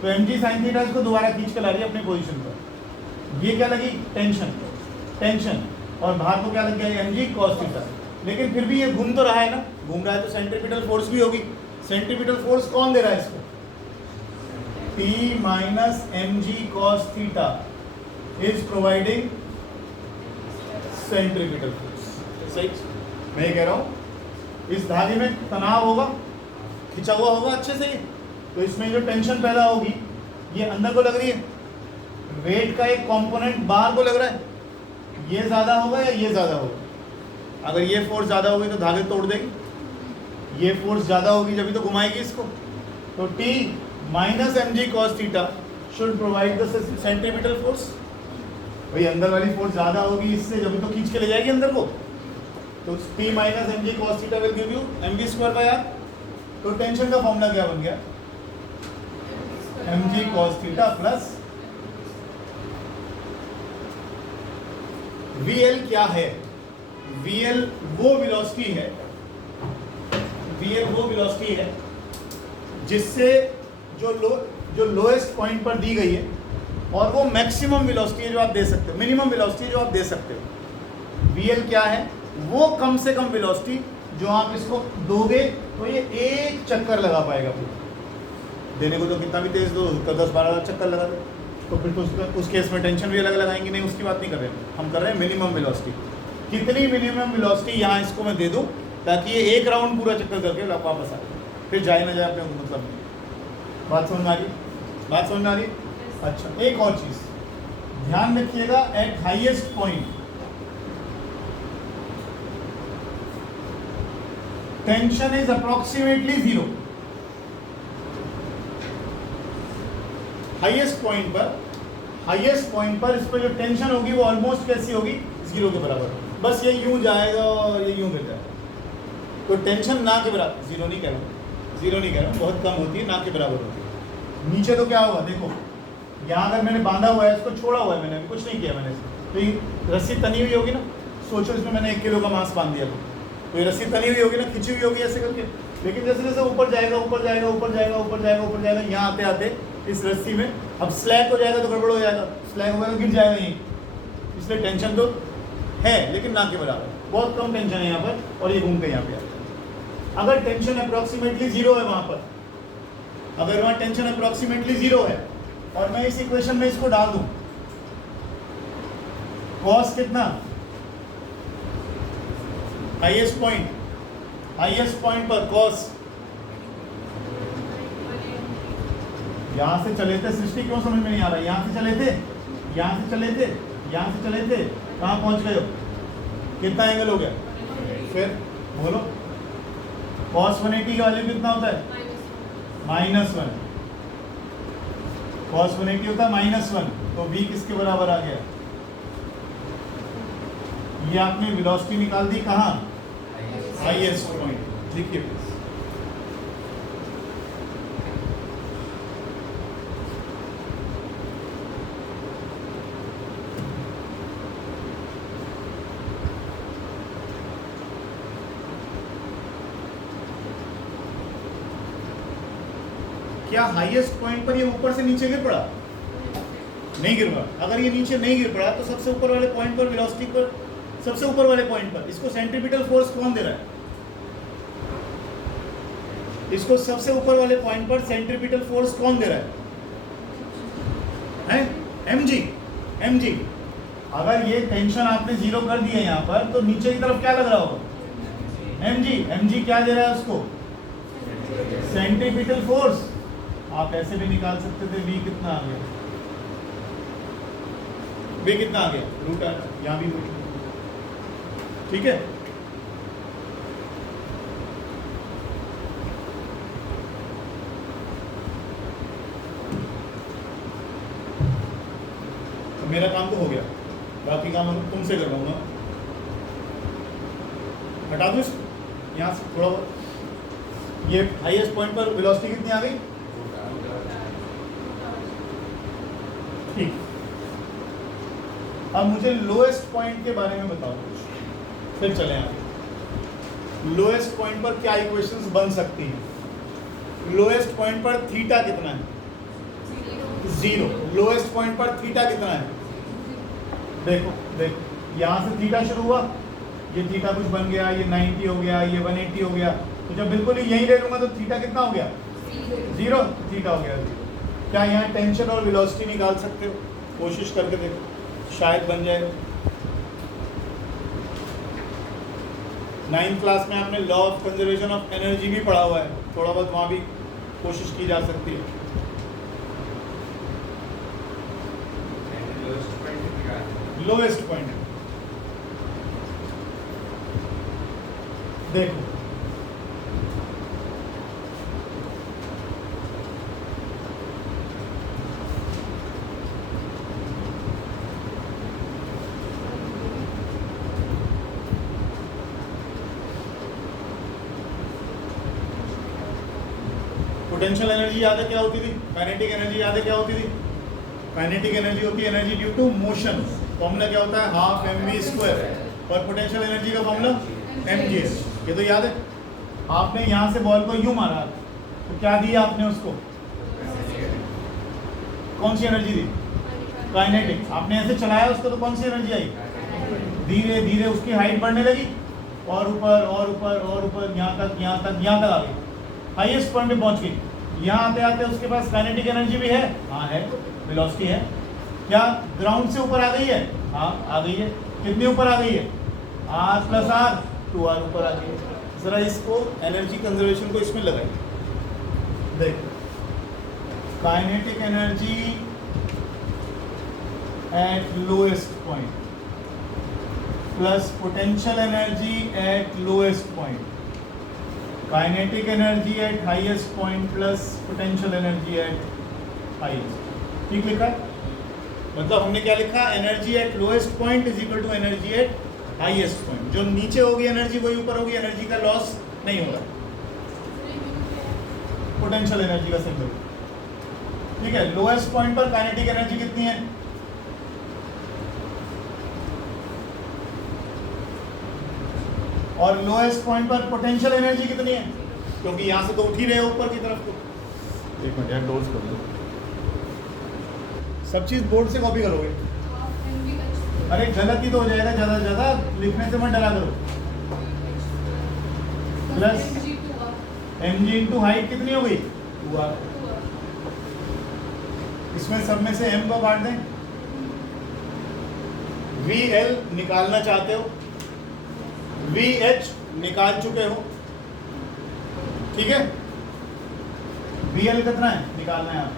तो mg sin थीटा इसको दोबारा खींच के ला रही है अपनी पोजीशन पर। ये क्या लगी? टेंशन, और बाहर को क्या लग गया? mg cos theta. लेकिन फिर भी ये घूम तो रहा है ना, घूम रहा है तो सेंट्रीपिटल फोर्स भी होगी। सेंट्रीपिटल फोर्स कौन दे रहा है इसको? P minus mg cos theta is providing centripetal force। सही, मैं कह रहा हूँ इस धागे में तनाव होगा, खिंचा हुआ होगा अच्छे से, तो इसमें जो टेंशन पैदा होगी ये अंदर को लग रही है, वेट का एक कंपोनेंट बाहर को लग रहा है, ये ज़्यादा होगा या ये ज़्यादा होगा? अगर ये फोर्स ज़्यादा होगी तो धागे तोड़ देगी, ये फोर्स ज़्यादा होगी जब तो घुमाएगी इसको, तो T minus m g cos theta should provide the centripetal force. भाई अंदर वाली फोर्स ज़्यादा होगी इससे, जब तो खींच के ले जाएगी अंदर को, तो T minus m g cos theta will give you m v square by r. तो टेंशन का फॉर्मूला क्या बन गया, m g cos theta plus VL क्या है, VL वो वेलोसिटी है, VL वो वेलोसिटी है जिससे जो लोएस्ट पॉइंट पर दी गई है, और वो मैक्सिमम वेलोसिटी है जो आप दे सकते हो, मिनिमम वेलोसिटी जो आप दे सकते हो। VL क्या है, वो कम से कम वेलोसिटी जो आप इसको दोगे तो ये एक चक्कर लगा पाएगा पूरा। देने को तो कितना भी तेज दो, 10-12 चक्कर लगा दो, तो फिर तो उस केस में टेंशन भी अलग लगाएंगे नहीं, उसकी बात नहीं कर रहे हैं, हम कर रहे हैं मिनिमम वेलोसिटी। कितनी मिनिमम वेलोसिटी यहाँ इसको मैं दे दूँ ताकि ये एक राउंड पूरा चक्कर करके वापस आ जाए, फिर जाए ना जाए अपने को मतलब नहीं। बात समझ में आ रही, बात समझ में आ रही। अच्छा, एक और चीज़ ध्यान रखिएगा, eight highest point tension is approximately 0। Highest point पर इस पर जो टेंशन होगी वो ऑलमोस्ट कैसी होगी, 0 के बराबर। बस ये यूं जाएगा और ये यूं गिर जाएगा, तो टेंशन ना के बराबर, 0 नहीं कह रहा हूँ, 0 नहीं कह रहा हूँ, बहुत कम होती है, ना के बराबर होती है। नीचे तो क्या होगा, देखो यहाँ अगर मैंने बांधा हुआ है, इसको छोड़ा हुआ है मैंने, अभी कुछ नहीं किया मैंने इसको, तो ये रस्सी तनी हुई होगी ना, सोचो इसमें मैंने 1 किलो का मांस बांध दिया, तो ये रस्सी तनी हुई होगी ना, खिंची हुई होगी ऐसे करके, लेकिन जैसे जैसे ऊपर जाएगा ऊपर जाएगा ऊपर जाएगा ऊपर जाएगा ऊपर जाएगा, यहाँ आते आते इस रस्सी में अब स्लैग हो जाएगा तो गड़बड़ हो जाएगा, स्लैग होगा तो गिर जाएगा यहीं, इसलिए टेंशन तो है लेकिन ना के बराबर, बहुत कम टेंशन है यहाँ पर, और ये घूम के यहाँ पे आता है। अगर टेंशन अप्रॉक्सीमेटली 0 है वहाँ पर, अगर वहाँ टेंशन अप्रॉक्सीमेटली 0 है और मैं इस इक्वेशन में इसको डाल दूँ, कॉस कितना, हाईएस्ट पॉइंट पर कॉस, यहाँ से चले थे, सृष्टि क्यों समझ में नहीं आ रहा, यहाँ से चले थे, यहाँ से चले थे, यहाँ से चले थे, कहाँ पहुँच गए हो, कितना एंगल हो गया, फिर बोलो, cos 180 का वैल्यू कितना होता है, -1, cos 180 होता है -1, तो v किसके बराबर आ गया, ये आपने वेलोसिटी निकाल दी कहाँ, हाईएस्ट पॉइंट। लिखिए प्लीज, क्या हाईएस्ट पॉइंट पर ये ऊपर से नीचे गिर पड़ा, नहीं गिर पड़ा। अगर ये नीचे नहीं गिर पड़ा तो सबसे ऊपर वाले पॉइंट पर वेलोसिटी पर, सबसे ऊपर वाले पॉइंट पर इसको सेंट्रीपिटल फोर्स कौन दे रहा है, इसको सबसे ऊपर वाले पॉइंट पर सेंट्रीपिटल फोर्स कौन दे रहा है, mg। अगर ये टेंशन आपने 0 कर दिया यहाँ पर, तो नीचे की तरफ क्या लग रहा होगा, mg क्या दे रहा है उसको, सेंट्रीपिटल फोर्स। आप ऐसे भी निकाल सकते थे, v कितना आ गया, v कितना आ गया, √r, यहाँ भी ठीक है। तो मेरा काम तो हो गया, बाकी काम मैं तुमसे करवाऊंगा। हटा दो इसको यहाँ से थोड़ा बहुत। ये हाईएस्ट पॉइंट पर वेलोसिटी कितनी आ गई, ठीक। अब मुझे लोएस्ट पॉइंट के बारे में बताओ कुछ, फिर चलें आगे। लोएस्ट पॉइंट पर क्या इक्वेशंस बन सकती हैं, लोएस्ट पॉइंट पर थीटा कितना है, 0। लोएस्ट पॉइंट पर थीटा कितना है, देखो यहाँ से थीटा शुरू हुआ, ये थीटा कुछ बन गया, ये 90 हो गया, ये 180 हो गया, तो जब बिल्कुल यही ले लूंगा तो थीटा कितना हो गया, 0, थीटा हो गया 0। क्या यहाँ टेंशन और वेलोसिटी निकाल सकते हो, कोशिश करके देखो, शायद बन जाए। 9th क्लास में आपने law of conservation of energy भी पढ़ा हुआ है, थोड़ा बहुत वहाँ भी कोशिश की जा सकती है। लोएस्ट पॉइंट देखो, पोटेंशियल एनर्जी याद है क्या होती थी? काइनेटिक एनर्जी याद है क्या होती थी? काइनेटिक एनर्जी होती है energy due to motion. Formula क्या होता है? Half mv²। और पोटेंशियल एनर्जी का फॉर्मूला mgh। ये तो याद है। आपने यहाँ से बॉल को यूं मारा तो क्या दिया आपने उसको? कौन सी एनर्जी दी? काइनेटिक। आपने ऐसे चलाया उसको तो कौन सी एनर्जी आई? धीरे धीरे उसकी हाइट बढ़ने लगी और ऊपर और ऊपर और ऊपर, यहाँ तक यहाँ तक यहाँ तक आ गई, हाईएस्ट पॉइंट पे पहुंच गई। यहाँ आते आते उसके पास काइनेटिक एनर्जी भी है। हाँ है, वेलोसिटी है। क्या ग्राउंड से ऊपर आ गई है? हाँ आ गई है। कितनी ऊपर आ गई है? r + r 2r ऊपर आ गई है। जरा इसको एनर्जी कंजर्वेशन को इसमें लगाइए। देख, kinetic energy at lowest point plus potential energy at lowest point, kinetic energy at highest point plus potential energy at highest. ठीक लिखा है? मतलब हमने क्या लिखा? Energy at lowest point is equal to energy at highest point. जो नीचे होगी एनर्जी वही ऊपर होगी, एनर्जी का लॉस नहीं होगा। पोटेंशियल एनर्जी का सिंबल। ठीक है, लोएस्ट पॉइंट पर काइनेटिक एनर्जी कितनी है? और लोएस्ट पॉइंट पर पोटेंशियल एनर्जी कितनी है? क्योंकि यहां से तो उठ ही रहे ऊपर की तरफ। तो एक मिनट यार, डोज कर लो। सब चीज बोर्ड से कॉपी करोगे? अरे गलत ही तो हो जाएगा, ज्यादा ज्यादा लिखने से मत डरा करो। प्लस mg इंटू हाइट कितनी हो गई? 2r। इसमें सब में से m को काट दें। vl निकालना चाहते हो, vh निकाल चुके हो। ठीक है, vl कितना है निकालना है आप।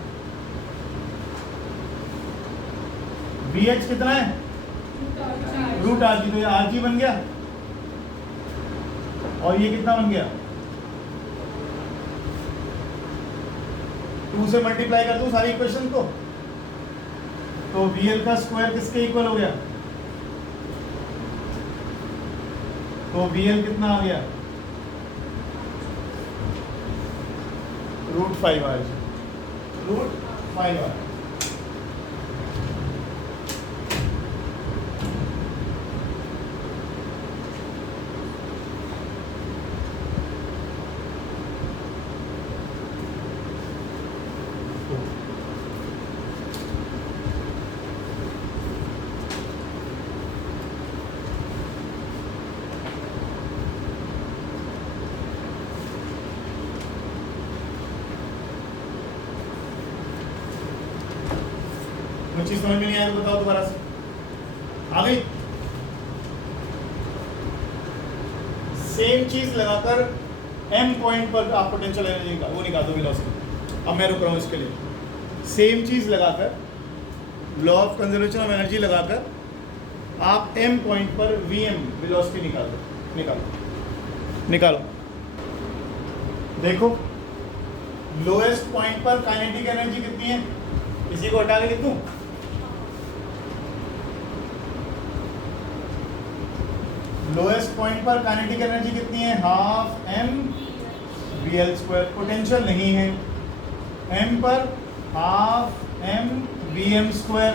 vh कितना है? √rg। तो ये rg बन गया और ये कितना बन गया? 2 से मल्टीप्लाई कर दूं सारी इक्वेशन को, तो vl का स्क्वायर किसके इक्वल हो गया? तो vl कितना आ गया? √5r। √5r। चीज समझ में नहीं आया तो बताओ दोबारा से। आ गई? सेम चीज लगाकर m पॉइंट पर आप पोटेंशियल एनर्जी का वो निकाल दो, वेलोसिटी। अब मैं रुक रहा हूं इसके लिए। सेम चीज लगाकर, law of conservation of energy लगाकर आप m पॉइंट पर vm वेलोसिटी निकाल दो। निकालो। देखो, लोएस्ट पॉइंट पर काइनेटिक एनर्जी कितनी है? इसी को हटा के लिख दूं? लोएस्ट पॉइंट पर काइनेटिक एनर्जी कितनी है? Half mvl²। पोटेंशियल नहीं है, m पर हाफ mvm²।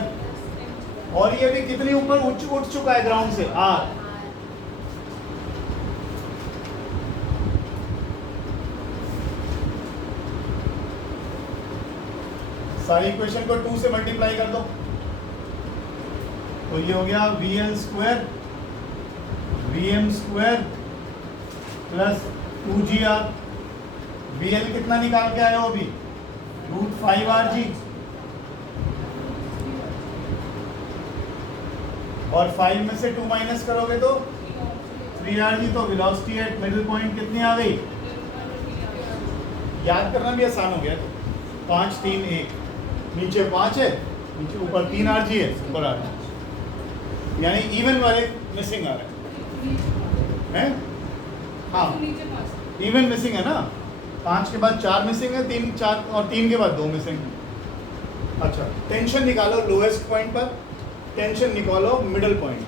और ये भी कितनी ऊपर उठ चुका है ग्राउंड से? r। सारी इक्वेशन को 2 से मल्टीप्लाई कर दो, तो ये हो गया vl² vm² plus 2gr। vl कितना निकाल के आए हो अभी? √5rg। और 5 में से 2 माइनस करोगे तो 3rg। तो वेलोसिटी एट मिडिल पॉइंट कितनी आ गई? याद करना भी आसान हो गया। तो 5 3 1, नीचे 5 है, नीचे ऊपर 3rg है, ऊपर rg, यानी इवन वाले मिसिंग आ रहे हैं। हाँ, इवन मिसिंग है ना। 5 के बाद 4 मिसिंग है, 3 4 और 3 के बाद 2 मिसिंग है। अच्छा, टेंशन निकालो लोएस्ट पॉइंट पर, टेंशन निकालो मिडिल पॉइंट।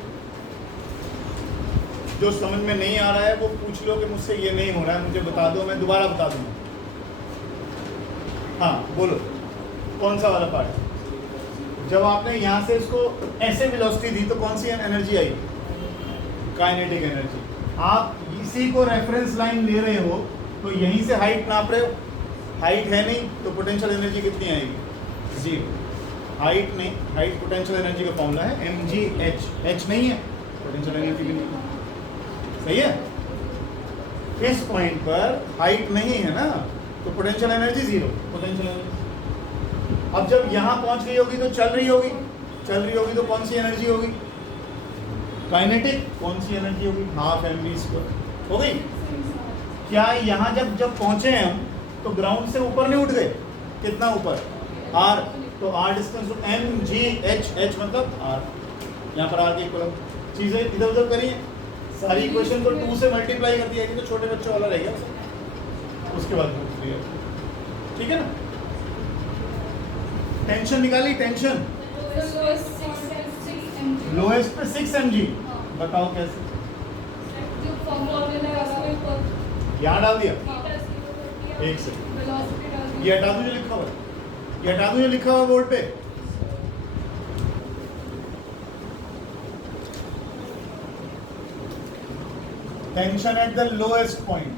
जो समझ में नहीं आ रहा है वो पूछ लो कि मुझसे ये नहीं हो रहा है, मुझे बता दो, मैं दोबारा बता दूंगा। हाँ बोलो, कौन सा वाला पार्ट? जब आपने यहाँ से इसको ऐसे वेलोसिटी दी तो कौन सी एनर्जी आई? Kinetic energy. आप इसी को रेफरेंस लाइन ले रहे हो तो यहीं से हाइट नाप रहे हो, हाइट है नहीं तो पोटेंशियल एनर्जी कितनी आएगी? 0। हाइट नहीं, हाइट पोटेंशियल एनर्जी का फॉर्मूला है mgh, h नहीं है पोटेंशियल एनर्जी भी नहीं है, सही है। इस पॉइंट पर हाइट नहीं है ना तो पोटेंशियल एनर्जी 0, पोटेंशियल एनर्जी। अब जब यहाँ पहुंच गई होगी तो चल रही होगी तो कौन सी एनर्जी होगी? काइनेटिक। कौन सी एनर्जी होगी? हाफ mv² हो गई। क्या यहाँ जब पहुंचे हैं हम तो ग्राउंड से ऊपर नहीं उठ गए? कितना ऊपर? r, तो r डिस्टेंस तो mgh, h मतलब r, यहाँ पर r की इक्वल चीजें इधर उधर करिए, सारी इक्वेशन को 2 से मल्टीप्लाई कर दिया तो छोटे बच्चों वाला रहेगा, उसके बाद ठीक है ना। टेंशन निकाली, टेंशन लोएस्ट पे 6 mg, बताओ कैसे? यहाँ डाल दिया, एक सेकंड, ये हटा दूं जो लिखा हुआ है, ये हटा दूं जो लिखा हुआ बोर्ड पे। Tension at the lowest point,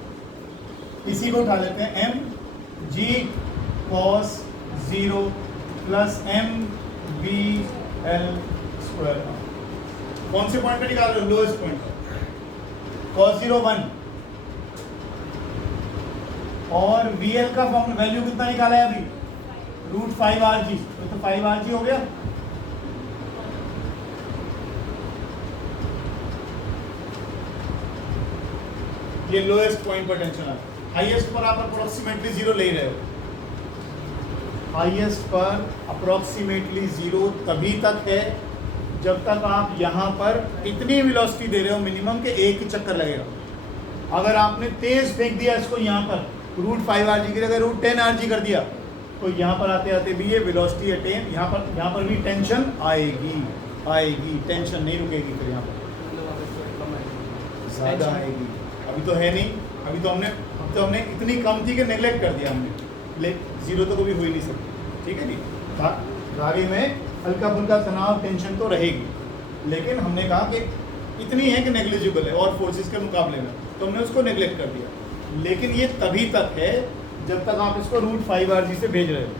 इसी को उठा लेते हैं, m g cos 0 plus m v l square. कौन से पॉइंट पे निकाल रहे हो? Lowest point. cos 0 1 और vl का फॉर्मूला वैल्यू कितना निकाला है अभी? √5rg, तो 5rg हो गया। ये लोएस्ट पॉइंट पर टेंशन है। हाईएस्ट पर आप अप्रोक्सीमेटली 0 ले रहे हो, हाईएस्ट पर अप्रोक्सीमेटली 0 तभी तक है जब तक आप यहाँ पर इतनी वेलोसिटी दे रहे हो मिनिमम के एक ही चक्कर लगेगा। अगर आपने तेज फेंक दिया इसको यहाँ पर √5rg की जगह √10rg कर दिया तो यहाँ पर आते आते भी ये वेलोसिटी अटेन, यहाँ पर भी टेंशन आएगी, टेंशन नहीं रुकेगी, फिर यहाँ पर ज़्यादा आएगी। अभी तो है नहीं, अभी तो हमने इतनी कम थी कि नेगलेक्ट कर दिया हमने, 0 तो कभी हो ही नहीं सकती, ठीक है जी। धागे में हल्का फुल्का तनाव, टेंशन तो रहेगी, लेकिन हमने कहा कि इतनी है कि नेग्लिजिबल है और फोर्सेस के मुकाबले में, तो हमने उसको नेगलेक्ट कर दिया। लेकिन ये तभी तक है जब तक आप इसको √5rg से भेज रहे हो।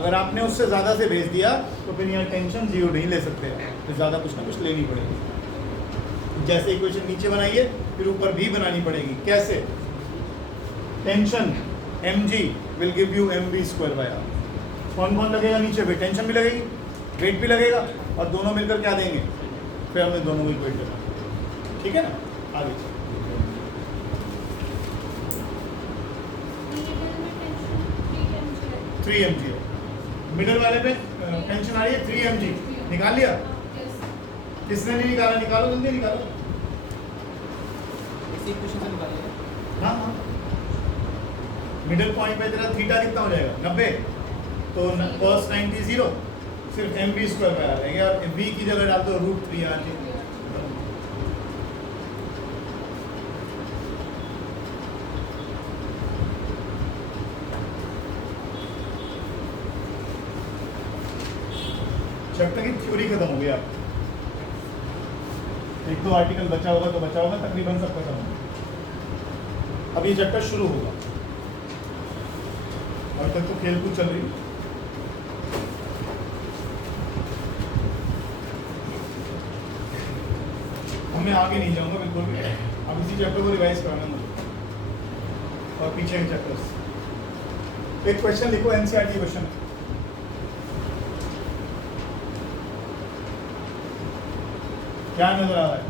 अगर आपने उससे ज़्यादा से भेज दिया तो फिर यहाँ टेंशन 0 नहीं ले सकते, तो ज़्यादा कुछ ना कुछ लेनी पड़ेगी। जैसे इक्वेशन नीचे बनाइए फिर ऊपर भी बनानी पड़ेगी। कैसे? Tension mg will give you mv²/r। कौन कौन लगेगा नीचे पे? टेंशन भी लगेगी, वेट भी लगेगा, और दोनों मिलकर क्या देंगे? फिर हमने दोनों को इक्वेट करना, ठीक है ना। आगे चलो, 3 mg है मिडल वाले पे, टेंशन आ रही है 3 mg। निकाल लिया? किसने नहीं निकाला? निकालो, जल्दी निकालो। इसी इक्वेशन से निकालिएगा। हाँ, मिडल पॉइंट पे तेरा थीटा कितना हो जाएगा? 90, तो cos 90 0, सिर्फ mv² आ रहेगा, और v की जगह डाल दो √3rg। चैप्टर की थ्योरी खत्म हो गई। आप एक दो आर्टिकल बचा होगा तो बचा होगा, तकरीबन सब खत्म होगा। अब ये चैप्टर शुरू होगा, और तक तो खेल कूद चल रही है। मैं आगे नहीं जाऊंगा बिल्कुल भी, अब इसी चैप्टर को रिवाइज करना मुझे, और पीछे के चैप्टर्स। एक क्वेश्चन लिखो, एनसीईआरटी क्वेश्चन। क्या नजर आ रहा है?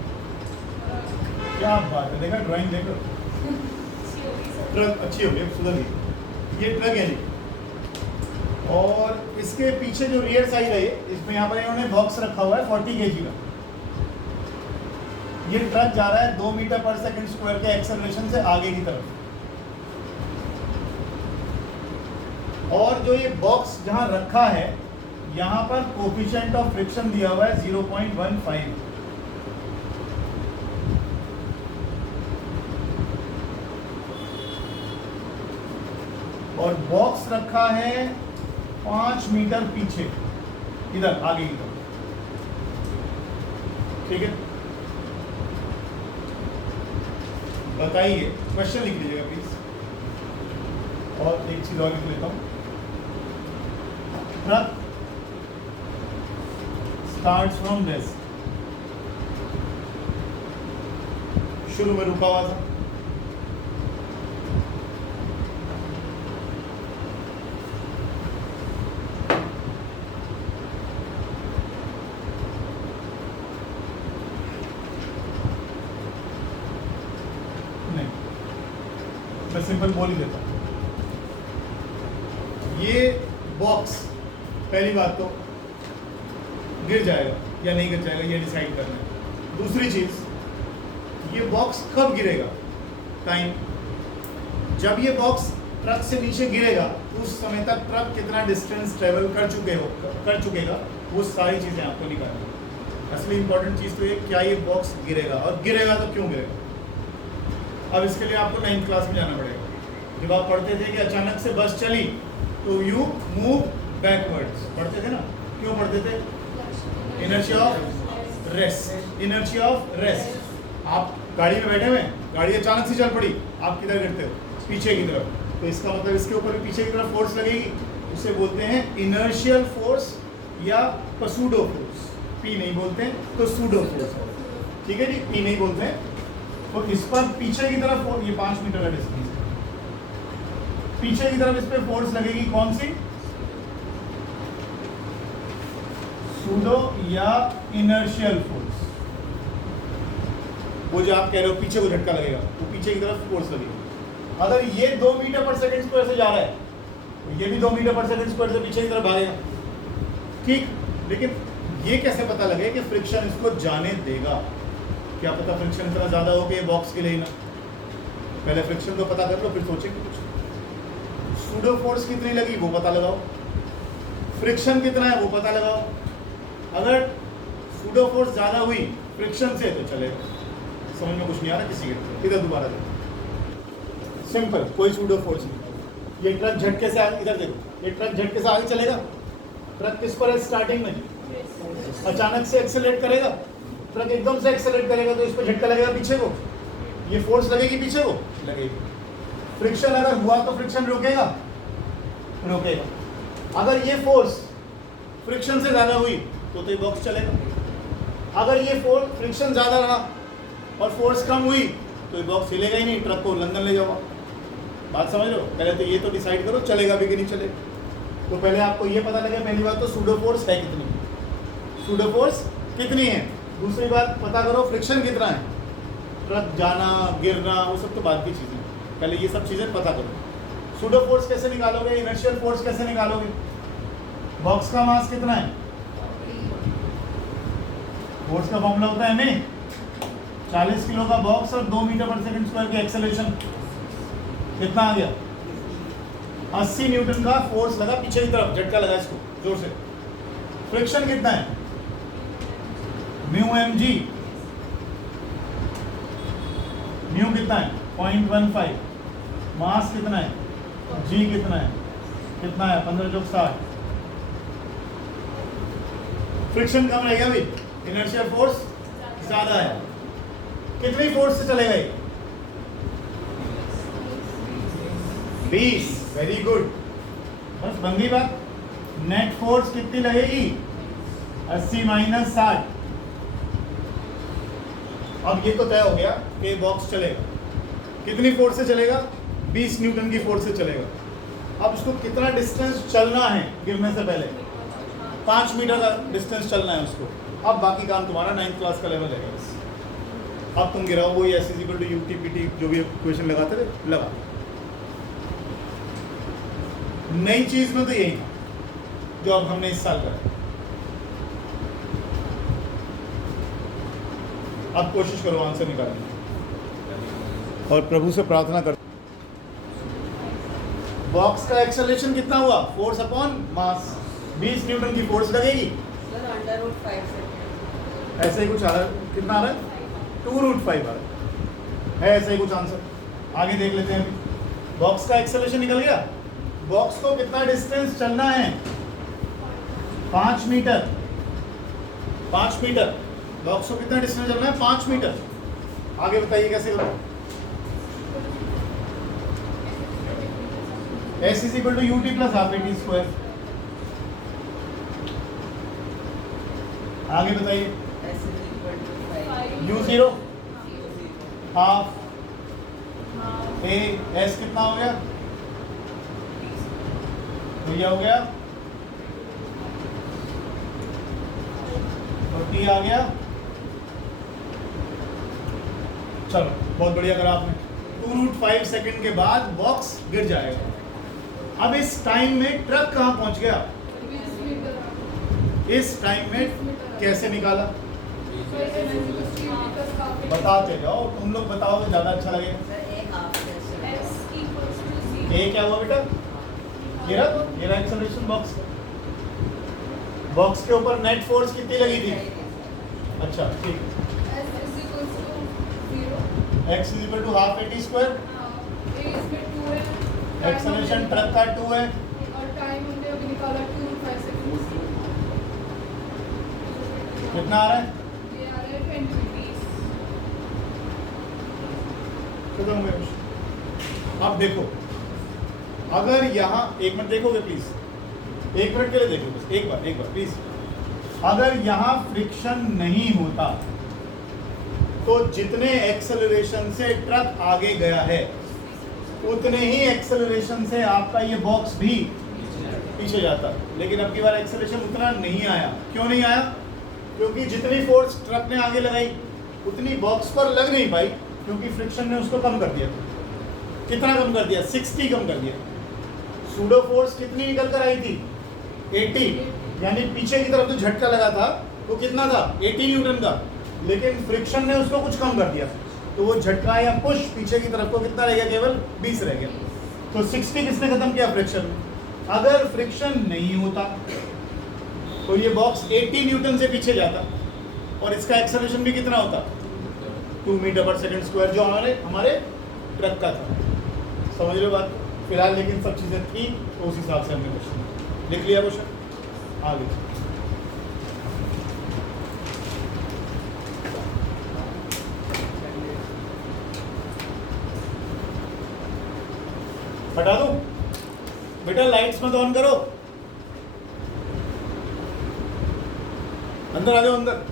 क्या बात है, देखा ड्राइंग देखो, ट्रक अच्छी हो गई, सुधर गई। ये ट्रक है जी, और इसके पीछे जो रियर साइड है, इसमें यहाँ पर इन्होंने बॉक्स रखा हुआ है 40 kg का। ये ट्रक जा रहा है 2 मीटर पर सेकंड स्क्वायर के एक्सेलरेशन से आगे की तरफ, और जो ये बॉक्स जहां रखा है यहाँ पर कोफिशिएंट ऑफ फ्रिक्शन दिया हुआ है 0.15। और बॉक्स रखा है 5 मीटर पीछे, इधर आगे की तरफ। ठीक है, बताइए, क्वेश्चन लिख लीजिएगा प्लीज। और एक चीज और लिख लेता हूं, ट्रक स्टार्ट्स फ्रॉम दिस, शुरू में रुका हुआ था, नहीं, मैं सिंपल बोल ही देता हूं। ये बॉक्स पहली बात तो गिर जाएगा या नहीं गिर जाएगा, ये डिसाइड करना है। दूसरी चीज, ये बॉक्स कब गिरेगा, टाइम। जब ये बॉक्स ट्रक से नीचे गिरेगा उस समय तक ट्रक कितना डिस्टेंस ट्रेवल कर चुकेगा, वो सारी चीजें आपको निकालनी है। असली इंपॉर्टेंट चीज तो ये, क्या ये बॉक्स गिरेगा, और गिरेगा तो क्यों गिरेगा। अब इसके लिए आपको 9th क्लास में जाना पड़ेगा। जब आप पढ़ते थे कि अचानक से बस चली तो यू मूव बैकवर्ड्स, पढ़ते थे ना, क्यों पढ़ते थे, inertia of rest, inertia of rest. आप गाड़ी में बैठे हुए, गाड़ी अचानक से चल पड़ी, आप किधर गिरते हो, पीछे की तरफ, तो इसका मतलब इसके ऊपर भी पीछे की तरफ फोर्स लगेगी, उसे बोलते हैं इनर्शियल फोर्स या सूडो फोर्स। पी नहीं बोलते हैं तो सूडो फोर्स, ठीक है जी, पी नहीं बोलते हैं। तो इस पर पीछे की तरफ, ये 5 मीटर का डिस्टेंस, पीछे की तरफ इस पे फोर्स लगेगी, कौन सी, सूडो या इनर्शियल फोर्स। वो जो आप कह रहे हो पीछे को झटका लगेगा, वो पीछे की तरफ फोर्स लगेगी। अगर ये 2 मीटर पर सेकंड स्क्वायर से जा रहा है तो ये भी 2 मीटर पर सेकंड स्क्वायर से पीछे की तरफ भागेगा, ठीक। लेकिन ये कैसे पता लगे कि फ्रिक्शन इसको जाने देगा, क्या पता फ्रिक्शन इतना ज्यादा हो कि ये बॉक्स के लिए ना, पहले फ्रिक्शन तो पता कर लो फिर सोचेंगे कुछ। सूडो फोर्स कितनी लगी वो पता लगाओ, फ्रिक्शन कितना है वो पता लगाओ। अगर सूडो फोर्स ज्यादा हुई फ्रिक्शन से तो चलेगा, समझ में कुछ नहीं आ रहा किसी के, इधर दोबारा देखो, सिंपल, कोई सूडो फोर्स नहीं। ये ट्रक झटके से आगे, इधर देखो, ये ट्रक झटके से आगे चलेगा, ट्रक किस पर है स्टार्टिंग में, अचानक से एक्सेलरेट करेगा, ट्रक एकदम से एक्सेलरेट करेगा तो इस पर झटका लगेगा पीछे को, ये फोर्स लगेगी पीछे को, लगेगी। फ्रिक्शन अगर हुआ तो फ्रिक्शन रुकेगा, रुकेगा। अगर ये फोर्स फ्रिक्शन से ज्यादा हुई तो ये बॉक्स चलेगा। अगर ये फोर्स फ्रिक्शन ज्यादा रहा और फोर्स कम हुई तो ये बॉक्स हिलेगा ही नहीं, ट्रक को लंदन ले जाओ। बात समझ लो, पहले तो ये तो डिसाइड करो चलेगा भी कि नहीं चलेगा। तो पहले आपको ये पता लगे, पहली बात तो सूडो फोर्स है कितनी, सूडो फोर्स कितनी है। दूसरी बात पता करो फ्रिक्शन कितना है, ट्रक जाना गिरना वो सब तो बाद की चीज़ें, पहले ये सब चीज़ें पता करो। सूडो फोर्स कैसे निकालोगे, इनर्शियल फोर्स कैसे निकालोगे, बॉक्स का मास कितना है, फोर्स का फॉर्मूला होता है में 40 किलो का बॉक्स और 2 मीटर पर सेकंड स्क्वायर की एक्सेलरेशन, कितना आ गया, 80 न्यूटन का फोर्स लगा पीछे की तरफ, झटका लगा इसको जोर से। फ्रिक्शन कितना है, म्यू एम जी, म्यू कितना है 0.15, मास कितना है, जी कितना है 15 × 60। फ्रिक्शन कम रहेगा भाई, इनर्शियल फोर्स ज्यादा है। कितनी फोर्स से चलेगा ये, 20, वेरी गुड, बस बन गई बात। नेट फोर्स कितनी लगेगी, 80 - 60। अब ये तो तय हो गया कि बॉक्स चलेगा, कितनी फोर्स से चलेगा, 20 न्यूटन की फोर्स से चलेगा। अब इसको कितना डिस्टेंस चलना है गिरने से पहले, 5 मीटर का डिस्टेंस चलना है उसको। अब बाकी काम तुम्हारा 9th क्लास का लेवल है बस। अब तुम गिराओ वो S = UT/PT जो भी इक्वेशन लगाते थे लगा। नई चीज में तो यही था जो अब हमने इस साल करा। अब कोशिश करो आंसर निकालने की और प्रभु से प्रार्थना कर। बॉक्स का एक्सेलरेशन कितना हुआ, फोर्स अपॉन मास, 20 न्यूटन की फोर्स लगेगी। सर √5 से ऐसे ही कुछ आ रहा है, कितना आ रहा है 2√5 आ रहा है ऐसे ही कुछ आंसर। आगे देख लेते हैं। बॉक्स का एक्सेलरेशन निकल गया, बॉक्स को कितना डिस्टेंस चलना है? 5 मीटर। 5 मीटर। बॉक्स को कितना डिस्टेंस चलना है? 5 मीटर। आगे बताइए कैसे करो। S is equal to ut plus half at square। आगे बताइए। S is equal to 5 u0 half a s कितना हो गया? तो ये हो गया तो t आ गया। चलो बहुत बढ़िया करा आपने। 2√5 सेकंड के बाद बॉक्स गिर जाएगा। अब इस टाइम में ट्रक कहाँ पहुंच गया? इस टाइम में कैसे निकाला? बताते जाओ, तुम लोग बताओगे ज्यादा अच्छा लगेगा। सर एक हाफ ए क्या हुआ बेटा? ये रहा एक्सेलरेशन बॉक्स। बॉक्स के ऊपर नेट फोर्स कितनी लगी थी? अच्छा ठीक है। x is equal to half at square. Acceleration truck का 2 है और टाइम हमने अभी निकाला 2.5 सेकंड। कितना आ रहा है? ये आ रहा है 20 मिनट। खत्म हो गया क्वेश्चन। अब देखो, अगर यहाँ एक मिनट देखोगे प्लीज, 1 मिनट के लिए देखो बस, एक बार प्लीज। अगर यहाँ फ्रिक्शन नहीं होता तो जितने एक्सेलरेशन से ट्रक आगे गया है उतने ही एक्सेलरेशन से आपका ये बॉक्स भी पीछे जाता। लेकिन अब की बार एक्सेलरेशन उतना नहीं आया। क्यों नहीं आया? क्योंकि जितनी फोर्स ट्रक ने आगे लगाई उतनी बॉक्स पर लग नहीं पाई, क्योंकि फ्रिक्शन ने उसको कम कर दिया। कितना कम कर दिया? 60 कम कर दिया। सूडो फोर्स कितनी निकल कर आई थी? 80। यानी पीछे की तरफ जो झटका लगा था वो कितना था? 80 न्यूटन का। लेकिन फ्रिक्शन ने उसको कुछ कम कर दिया, तो वो झटका या पुश पीछे की तरफ को कितना रह गया? केवल 20 रह गया। तो 60 किसने खत्म किया? फ्रिक्शन। अगर फ्रिक्शन नहीं होता तो ये बॉक्स 80 न्यूटन से पीछे जाता और इसका एक्सेलरेशन भी कितना होता? 2 मीटर पर सेकंड स्क्वायर, जो हमारे ट्रक का था। समझ रहे हो बात? फिलहाल लेकिन सब चीज़ें थी तो उस हिसाब से हमने क्वेश्चन लिख लिया। क्वेश्चन आगे हटा दो बेटा, लाइट्स मत ऑन करो। अंदर आ जाओ अंदर।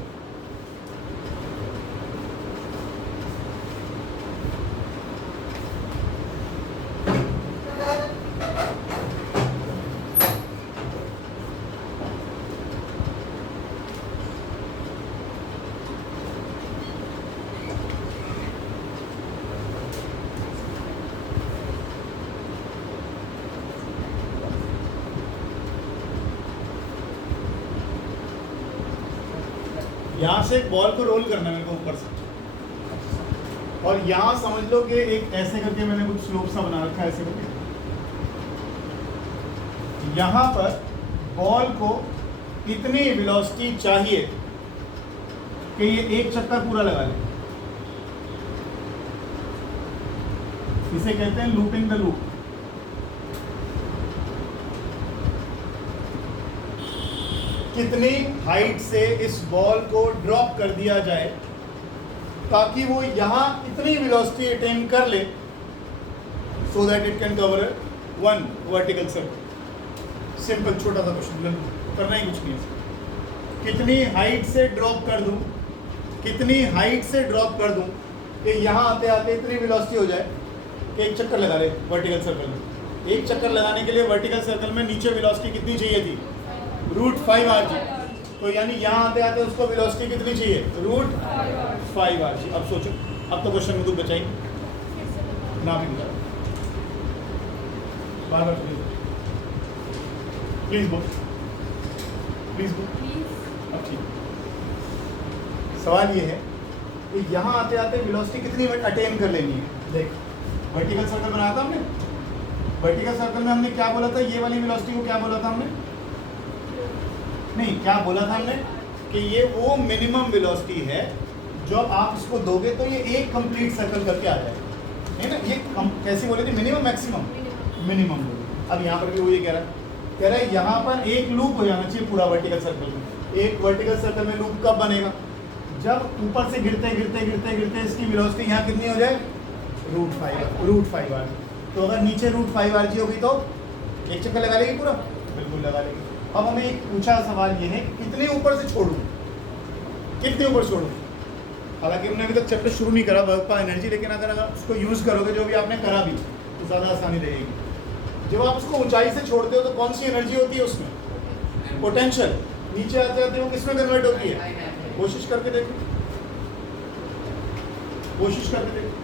यहाँ से एक बॉल को रोल करना है मेरे को ऊपर से, और यहाँ समझ लो कि एक ऐसे करके मैंने कुछ स्लोप सा बना रखा है ऐसे करके। यहाँ पर बॉल को इतनी वेलोसिटी चाहिए कि ये एक चक्कर पूरा लगा ले। इसे कहते हैं लूपिंग द लूप। कितनी हाइट से इस बॉल को ड्रॉप कर दिया जाए ताकि वो यहाँ इतनी वेलोसिटी अटेन कर ले so that it can cover 1 vertical circle. Simple छोटा सा क्वेश्चन, करना ही कुछ नहीं है। कितनी हाइट से ड्रॉप कर दूं, कितनी हाइट से ड्रॉप कर दूं कि यहाँ आते आते इतनी वेलोसिटी हो जाए कि एक चक्कर लगा ले वर्टिकल सर्कल में। एक चक्कर लगाने के लिए वर्टिकल सर्कल में नीचे वेलोसिटी कितनी चाहिए थी? √5 rg। तो यानी यहाँ आते आते उसको वेलोसिटी कितनी चाहिए? √5 rg। अब सोचो, अब तो क्वेश्चन में कुछ बचाएंगे ना भी निकालो। बार बार प्लीज बोल, प्लीज बोल। अब ठीक, सवाल ये है कि यहाँ आते आते वेलोसिटी कितनी अटेन कर लेनी है। देख, वर्टिकल सर्कल बनाया था हमने। वर्टिकल सर्कल में हमने क्या बोला था? ये वाली वेलोसिटी को क्या बोला था हमने? नहीं, क्या बोला था हमने कि ये वो मिनिमम वेलोसिटी है जो आप इसको दोगे तो ये एक कंप्लीट सर्कल करके आ जाएगा, है ना। ये कैसी बोली थी? Minimum maximum? मिनिमम बोली। अब यहाँ पर भी वही कह रहा है यहाँ पर एक लूप हो जाना चाहिए पूरा वर्टिकल सर्कल में। एक वर्टिकल सर्कल में लूप कब बनेगा? जब ऊपर से गिरते गिरते गिरते गिरते इसकी वेलोसिटी यहाँ कितनी हो जाए? √5 आर। तो अगर नीचे √5 आर जी होगी तो एक चक्कर लगा लेगी पूरा? बिल्कुल लगा लेगी। अब हमें एक पूछा सवाल ये है कितने ऊपर से छोड़ूं, कितने ऊपर छोड़ूं? हालांकि हमने अभी तक चैप्टर शुरू नहीं करा वर्क का एनर्जी, लेकिन अगर उसको यूज़ करोगे जो भी आपने करा भी तो ज़्यादा आसानी रहेगी। जब आप उसको ऊंचाई से छोड़ते हो तो कौन सी एनर्जी होती है उसमें? पोटेंशियल। नीचे आते आते वो किस में कन्वर्ट होती है? कोशिश करके देखो, कोशिश करके देखो।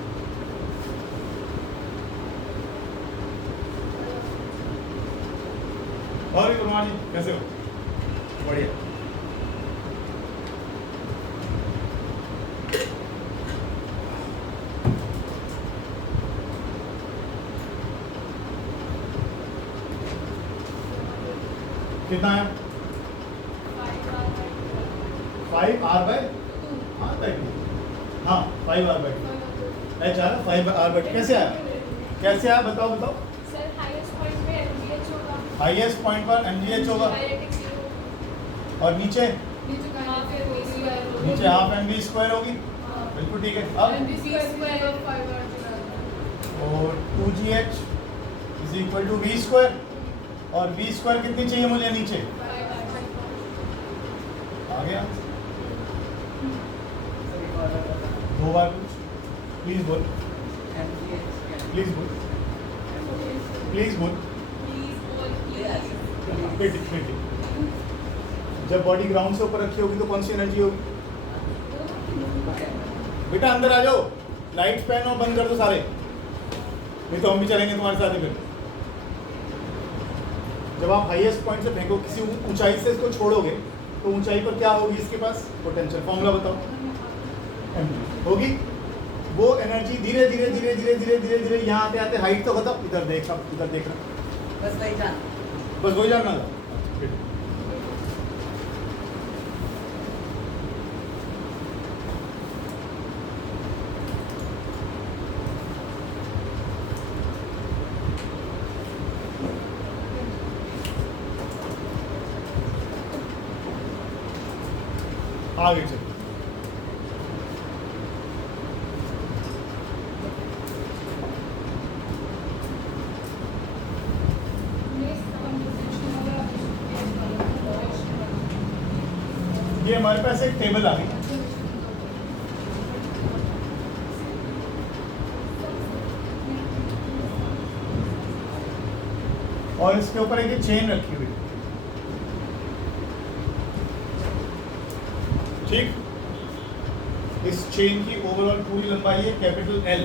और कुमार जी कैसे हो? बढ़िया। कितना है? 5r/2। हाँ 5r/2 HR 5r/2 कैसे आया? कैसे आया बताओ बताओ। सर हाईएस्ट पॉइंट पे MGH होगा, हाईएस्ट पॉइंट पर MGH होगा डायरेक्ट जीरो, और नीचे नीचे हाफ MV² नीचे हाफ mv² होगी। बिल्कुल ठीक है। अब MV² 5r और 2gh = v², और v² कितनी चाहिए मुझे नीचे? आ गया। दो बार पूछ, प्लीज बोल, प्लीज बोल, प्लीज बोल। बेटी जब बॉडी ग्राउंड से ऊपर रखी होगी तो कौन सी एनर्जी होगी? बेटा अंदर आ जाओ, लाइट्स पहनो, बंद कर दो सारे, नहीं तो हम भी चलेंगे तुम्हारे साथ ही। फिर जब आप हाईएस्ट पॉइंट से फेंको, किसी ऊंचाई से इसको छोड़ोगे तो ऊंचाई पर क्या होगी इसके पास? पोटेंशियल। फॉर्मूला बताओ। होगी वो एनर्जी धीरे धीरे धीरे धीरे धीरे धीरे धीरे यहाँ आते आते हाइट तो खत्म। इधर देख, अब इधर देखना, बस वही जान। बस वही जानना था। आगे चलो। ये हमारे पास एक टेबल आ गई। और इसके ऊपर एक चेन रखी हुई, ठीक। इस चेन की ओवरऑल पूरी लंबाई है कैपिटल L।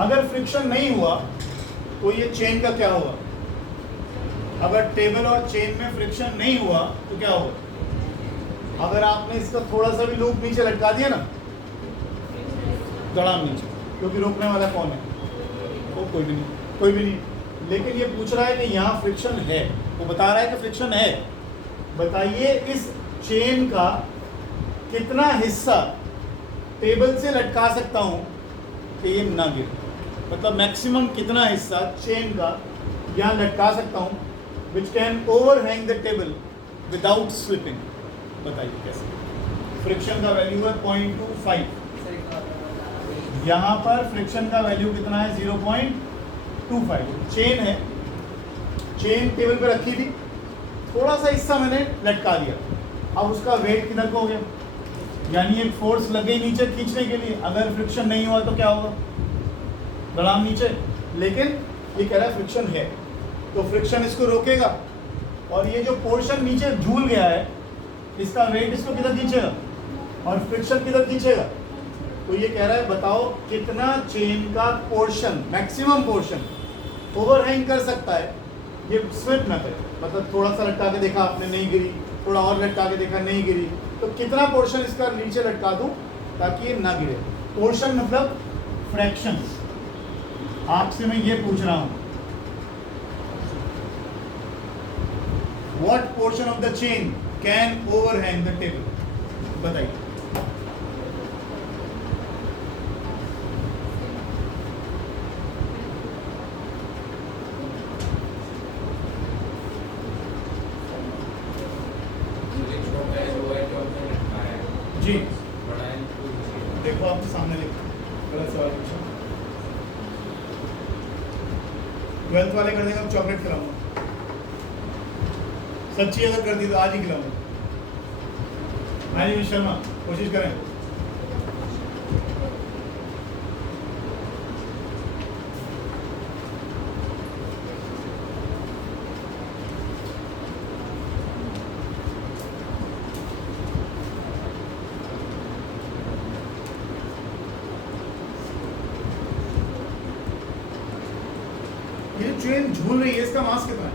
अगर फ्रिक्शन नहीं हुआ तो ये चेन का क्या होगा? अगर टेबल और चेन में फ्रिक्शन नहीं हुआ तो क्या होगा? अगर आपने इसका थोड़ा सा भी लूप नीचे लटका दिया ना, धड़ाम नीचे, क्योंकि रोकने वाला कौन है? वो कोई भी नहीं, कोई भी नहीं। लेकिन ये पूछ रहा है कि यहाँ फ्रिक्शन है, वो बता रहा है कि फ्रिक्शन है। बताइए इस चेन का कितना हिस्सा टेबल से लटका सकता हूँ कि ये ना गिरे? मतलब मैक्सिमम कितना हिस्सा चेन का यहाँ लटका सकता हूँ which can overhang the table without slipping? बताइए कैसे? फ्रिक्शन का वैल्यू है 0.25। यहाँ पर फ्रिक्शन का वैल्यू कितना है? 0.25। चेन है, चेन टेबल पे रखी थी, थोड़ा सा हिस्सा मैंने लटका दिया, अब उसका वेट किधर को हो गया? यानी एक फोर्स लग गई नीचे खींचने के लिए। अगर फ्रिक्शन नहीं हुआ तो क्या होगा? धड़ाम नीचे। लेकिन ये कह रहा है फ्रिक्शन है, तो फ्रिक्शन इसको रोकेगा, और ये जो पोर्शन नीचे झूल गया है इसका वेट इसको किधर खींचेगा, और फ्रिक्शन किधर खींचेगा? तो ये कह रहा है बताओ कितना चेन का पोर्शन, मैक्सिमम पोर्शन ओवरहैंग कर सकता है, ये स्लिप ना करे। मतलब थोड़ा सा लटका के देखा आपने, नहीं गिरी, थोड़ा और लटका के देखा, नहीं गिरी, तो कितना पोर्शन इसका नीचे लटका दूं ताकि ये ना गिरे? पोर्शन मतलब फ्रैक्शंस। आपसे मैं ये पूछ रहा हूं, what portion of the chain can overhang the table? बताइए। वाला क्वेश्चन। 12th वाले कर देंगे तो चॉकलेट खिलाऊंगा। सच्ची अगर कर दी तो आज ही खिलाऊंगा। हाँ शर्मा कोशिश करें। ये जो चेन झूल रही है इसका मास कितना है?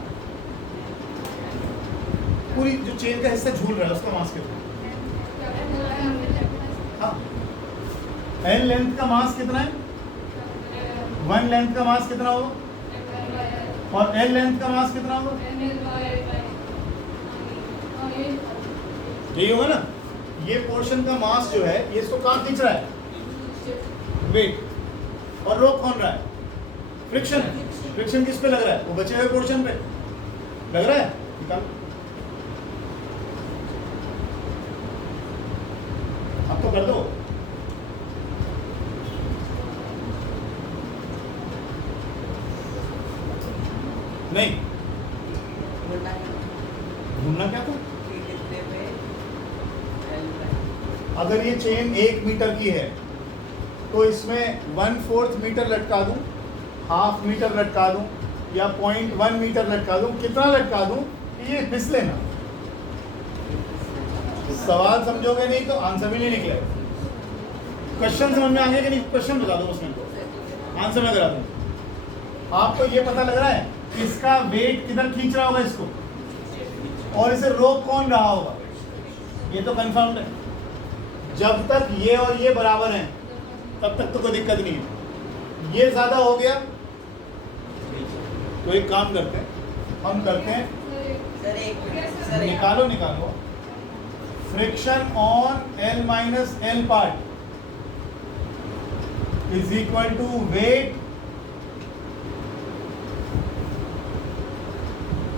पूरी जो चेन का हिस्सा झूल रहा है उसका मास कितना है? हाँ, एन लेंथ का मास कितना है? 1 लेंथ का मास कितना होगा? और एल लेंथ का मास कितना होगा? यही होगा ना। ये पोर्शन का मास जो है ये इसको कहाँ खींच रहा है? वेट। और रोक कौन रहा है? फ्रिक्शन। फ्रिक्शन किस पे लग रहा है? वो बचे हुए पोर्शन पे लग रहा है। निकाल। अब तो कर दो। नहीं घूमना क्या था? अगर ये चेन 1 मीटर की है तो इसमें 1/4 मीटर लटका दूं, 1/2 मीटर लटका दूं या 0.1 मीटर लटका दूं। कितना लटका दूं ये फिसले ना। सवाल समझोगे नहीं तो आंसर भी नहीं निकलेगा। क्वेश्चन समझ में आ गया कि नहीं? क्वेश्चन बता दो उसमें तो आंसर मैं करा दूं। आपको ये पता लग रहा है इसका वेट किधर खींच रहा होगा इसको, और इसे रोक कौन रहा होगा? ये तो कंफर्म है। जब तक ये और ये बराबर हैं तब तक तो कोई दिक्कत नहीं है। ये ज्यादा हो गया तो एक काम करते हैं, हम करते हैं सर एक मिनट सर निकालो निकालो friction on L minus L part is equal to weight.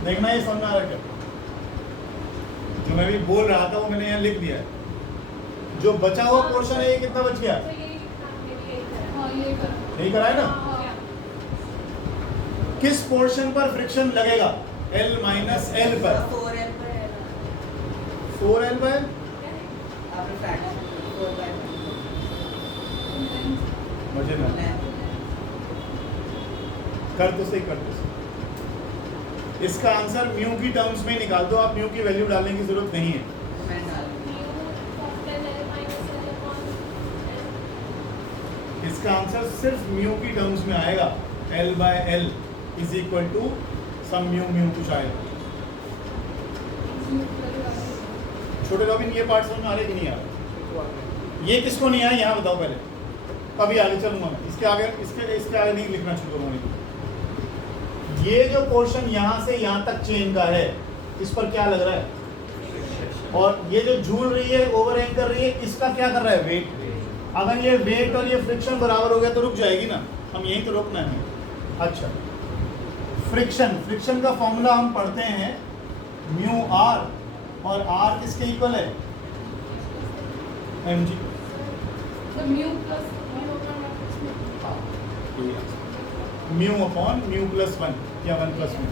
देखना ये समझ में आ रहा है क्या? जो मैं भी बोल रहा था वो मैंने यहाँ लिख दिया है। जो बचा हुआ पोर्शन है ये कितना बच गया? यही करा है ना। किस पोर्शन पर फ्रिक्शन लगेगा? L माइनस L पर। 4L पर है 4L पर आपने फ्रैक्शन 4 बाय मुझे ना कर तो सही, कर तो सही। इसका आंसर म्यू की टर्म्स में निकाल दो। आप म्यू की वैल्यू डालने की जरूरत नहीं है। मैं डाल इसका आंसर सिर्फ म्यू की टर्म्स में आएगा। L by L is equal to some mu mu कुछ आएगा। छोटे रॉबिन ये पार्ट समझ में आ रहा है कि नहीं आ रहा? ये किसको नहीं आया यहाँ बताओ पहले, कभी आगे चलूंगा मैं। इसके आगे नहीं लिखना शुरू करूँगा। ये जो पोर्शन यहाँ से यहाँ तक चेन का है इस पर क्या लग रहा है? और ये जो झूल रही है, ओवर हैंग कर रही है, इसका क्या कर रहा है? वेट। अगर ये वेट और ये फ्रिक्शन बराबर हो गया तो रुक जाएगी ना। हम यहीं तो रोकना है। अच्छा, फ्रिक्शन का फॉर्मूला हम पढ़ते हैं म्यू आर, और आर किसके इक्वल है? mg। Mu upon mu plus 1 या 1 प्लस म्यू।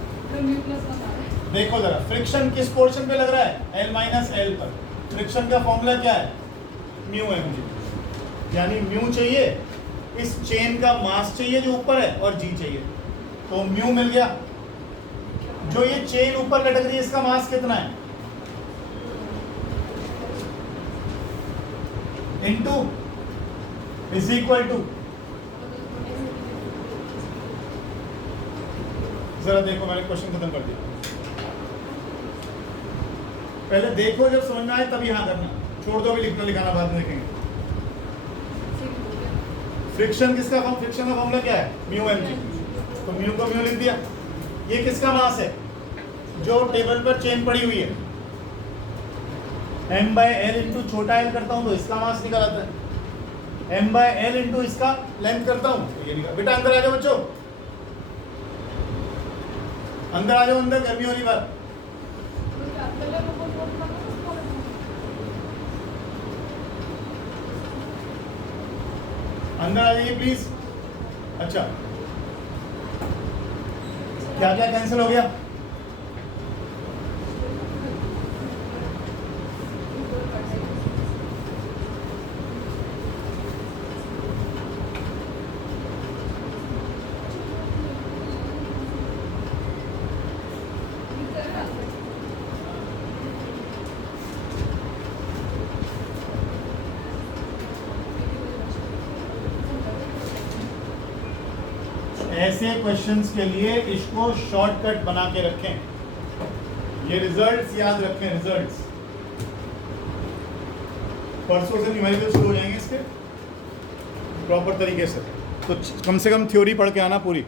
देखो जरा फ्रिक्शन किस पोर्शन पे लग रहा है? L माइनस L पर। फ्रिक्शन का फॉर्मूला क्या है? Mu mg। यानी म्यू चाहिए, इस चेन का मास चाहिए जो ऊपर है, और जी चाहिए, तो म्यू मिल गया। जो ये चेन ऊपर लटक रही है इसका मास कितना है? Into is equal to. जरा देखो मैंने क्वेश्चन खत्म कर दिया। पहले देखो, जब समझ में आए तब यहाँ करना, छोड़ दो अभी लिखना लिखाना बाद में देखेंगे। फ्रिक्शन का फॉर्मूला क्या है? Mu mg। तो म्यू को म्यू लिख दिया। ये किसका मास है? जो टेबल पर चेन पड़ी हुई है। m बाय एल इंटू छोटा एल करता हूं तो इसका मास निकल आता है। m बाय एल इंटू इसका लेंथ करता हूं तो ये निकल। बेटा अंदर आ जाओ बच्चों, अंदर आ जाओ, अंदर गर्मी हो रही बात। अंदर आ जाइए प्लीज। अच्छा, क्या क्या कैंसिल हो गया? ऐसे क्वेश्चंस के लिए इसको शॉर्टकट बना के रखें। ये रिजल्ट्स याद रखें, रिजल्ट्स। परसों से न्यूमेरिकल शुरू हो जाएंगे इसके प्रॉपर तरीके से, तो कम से कम थ्योरी पढ़ के आना पूरी।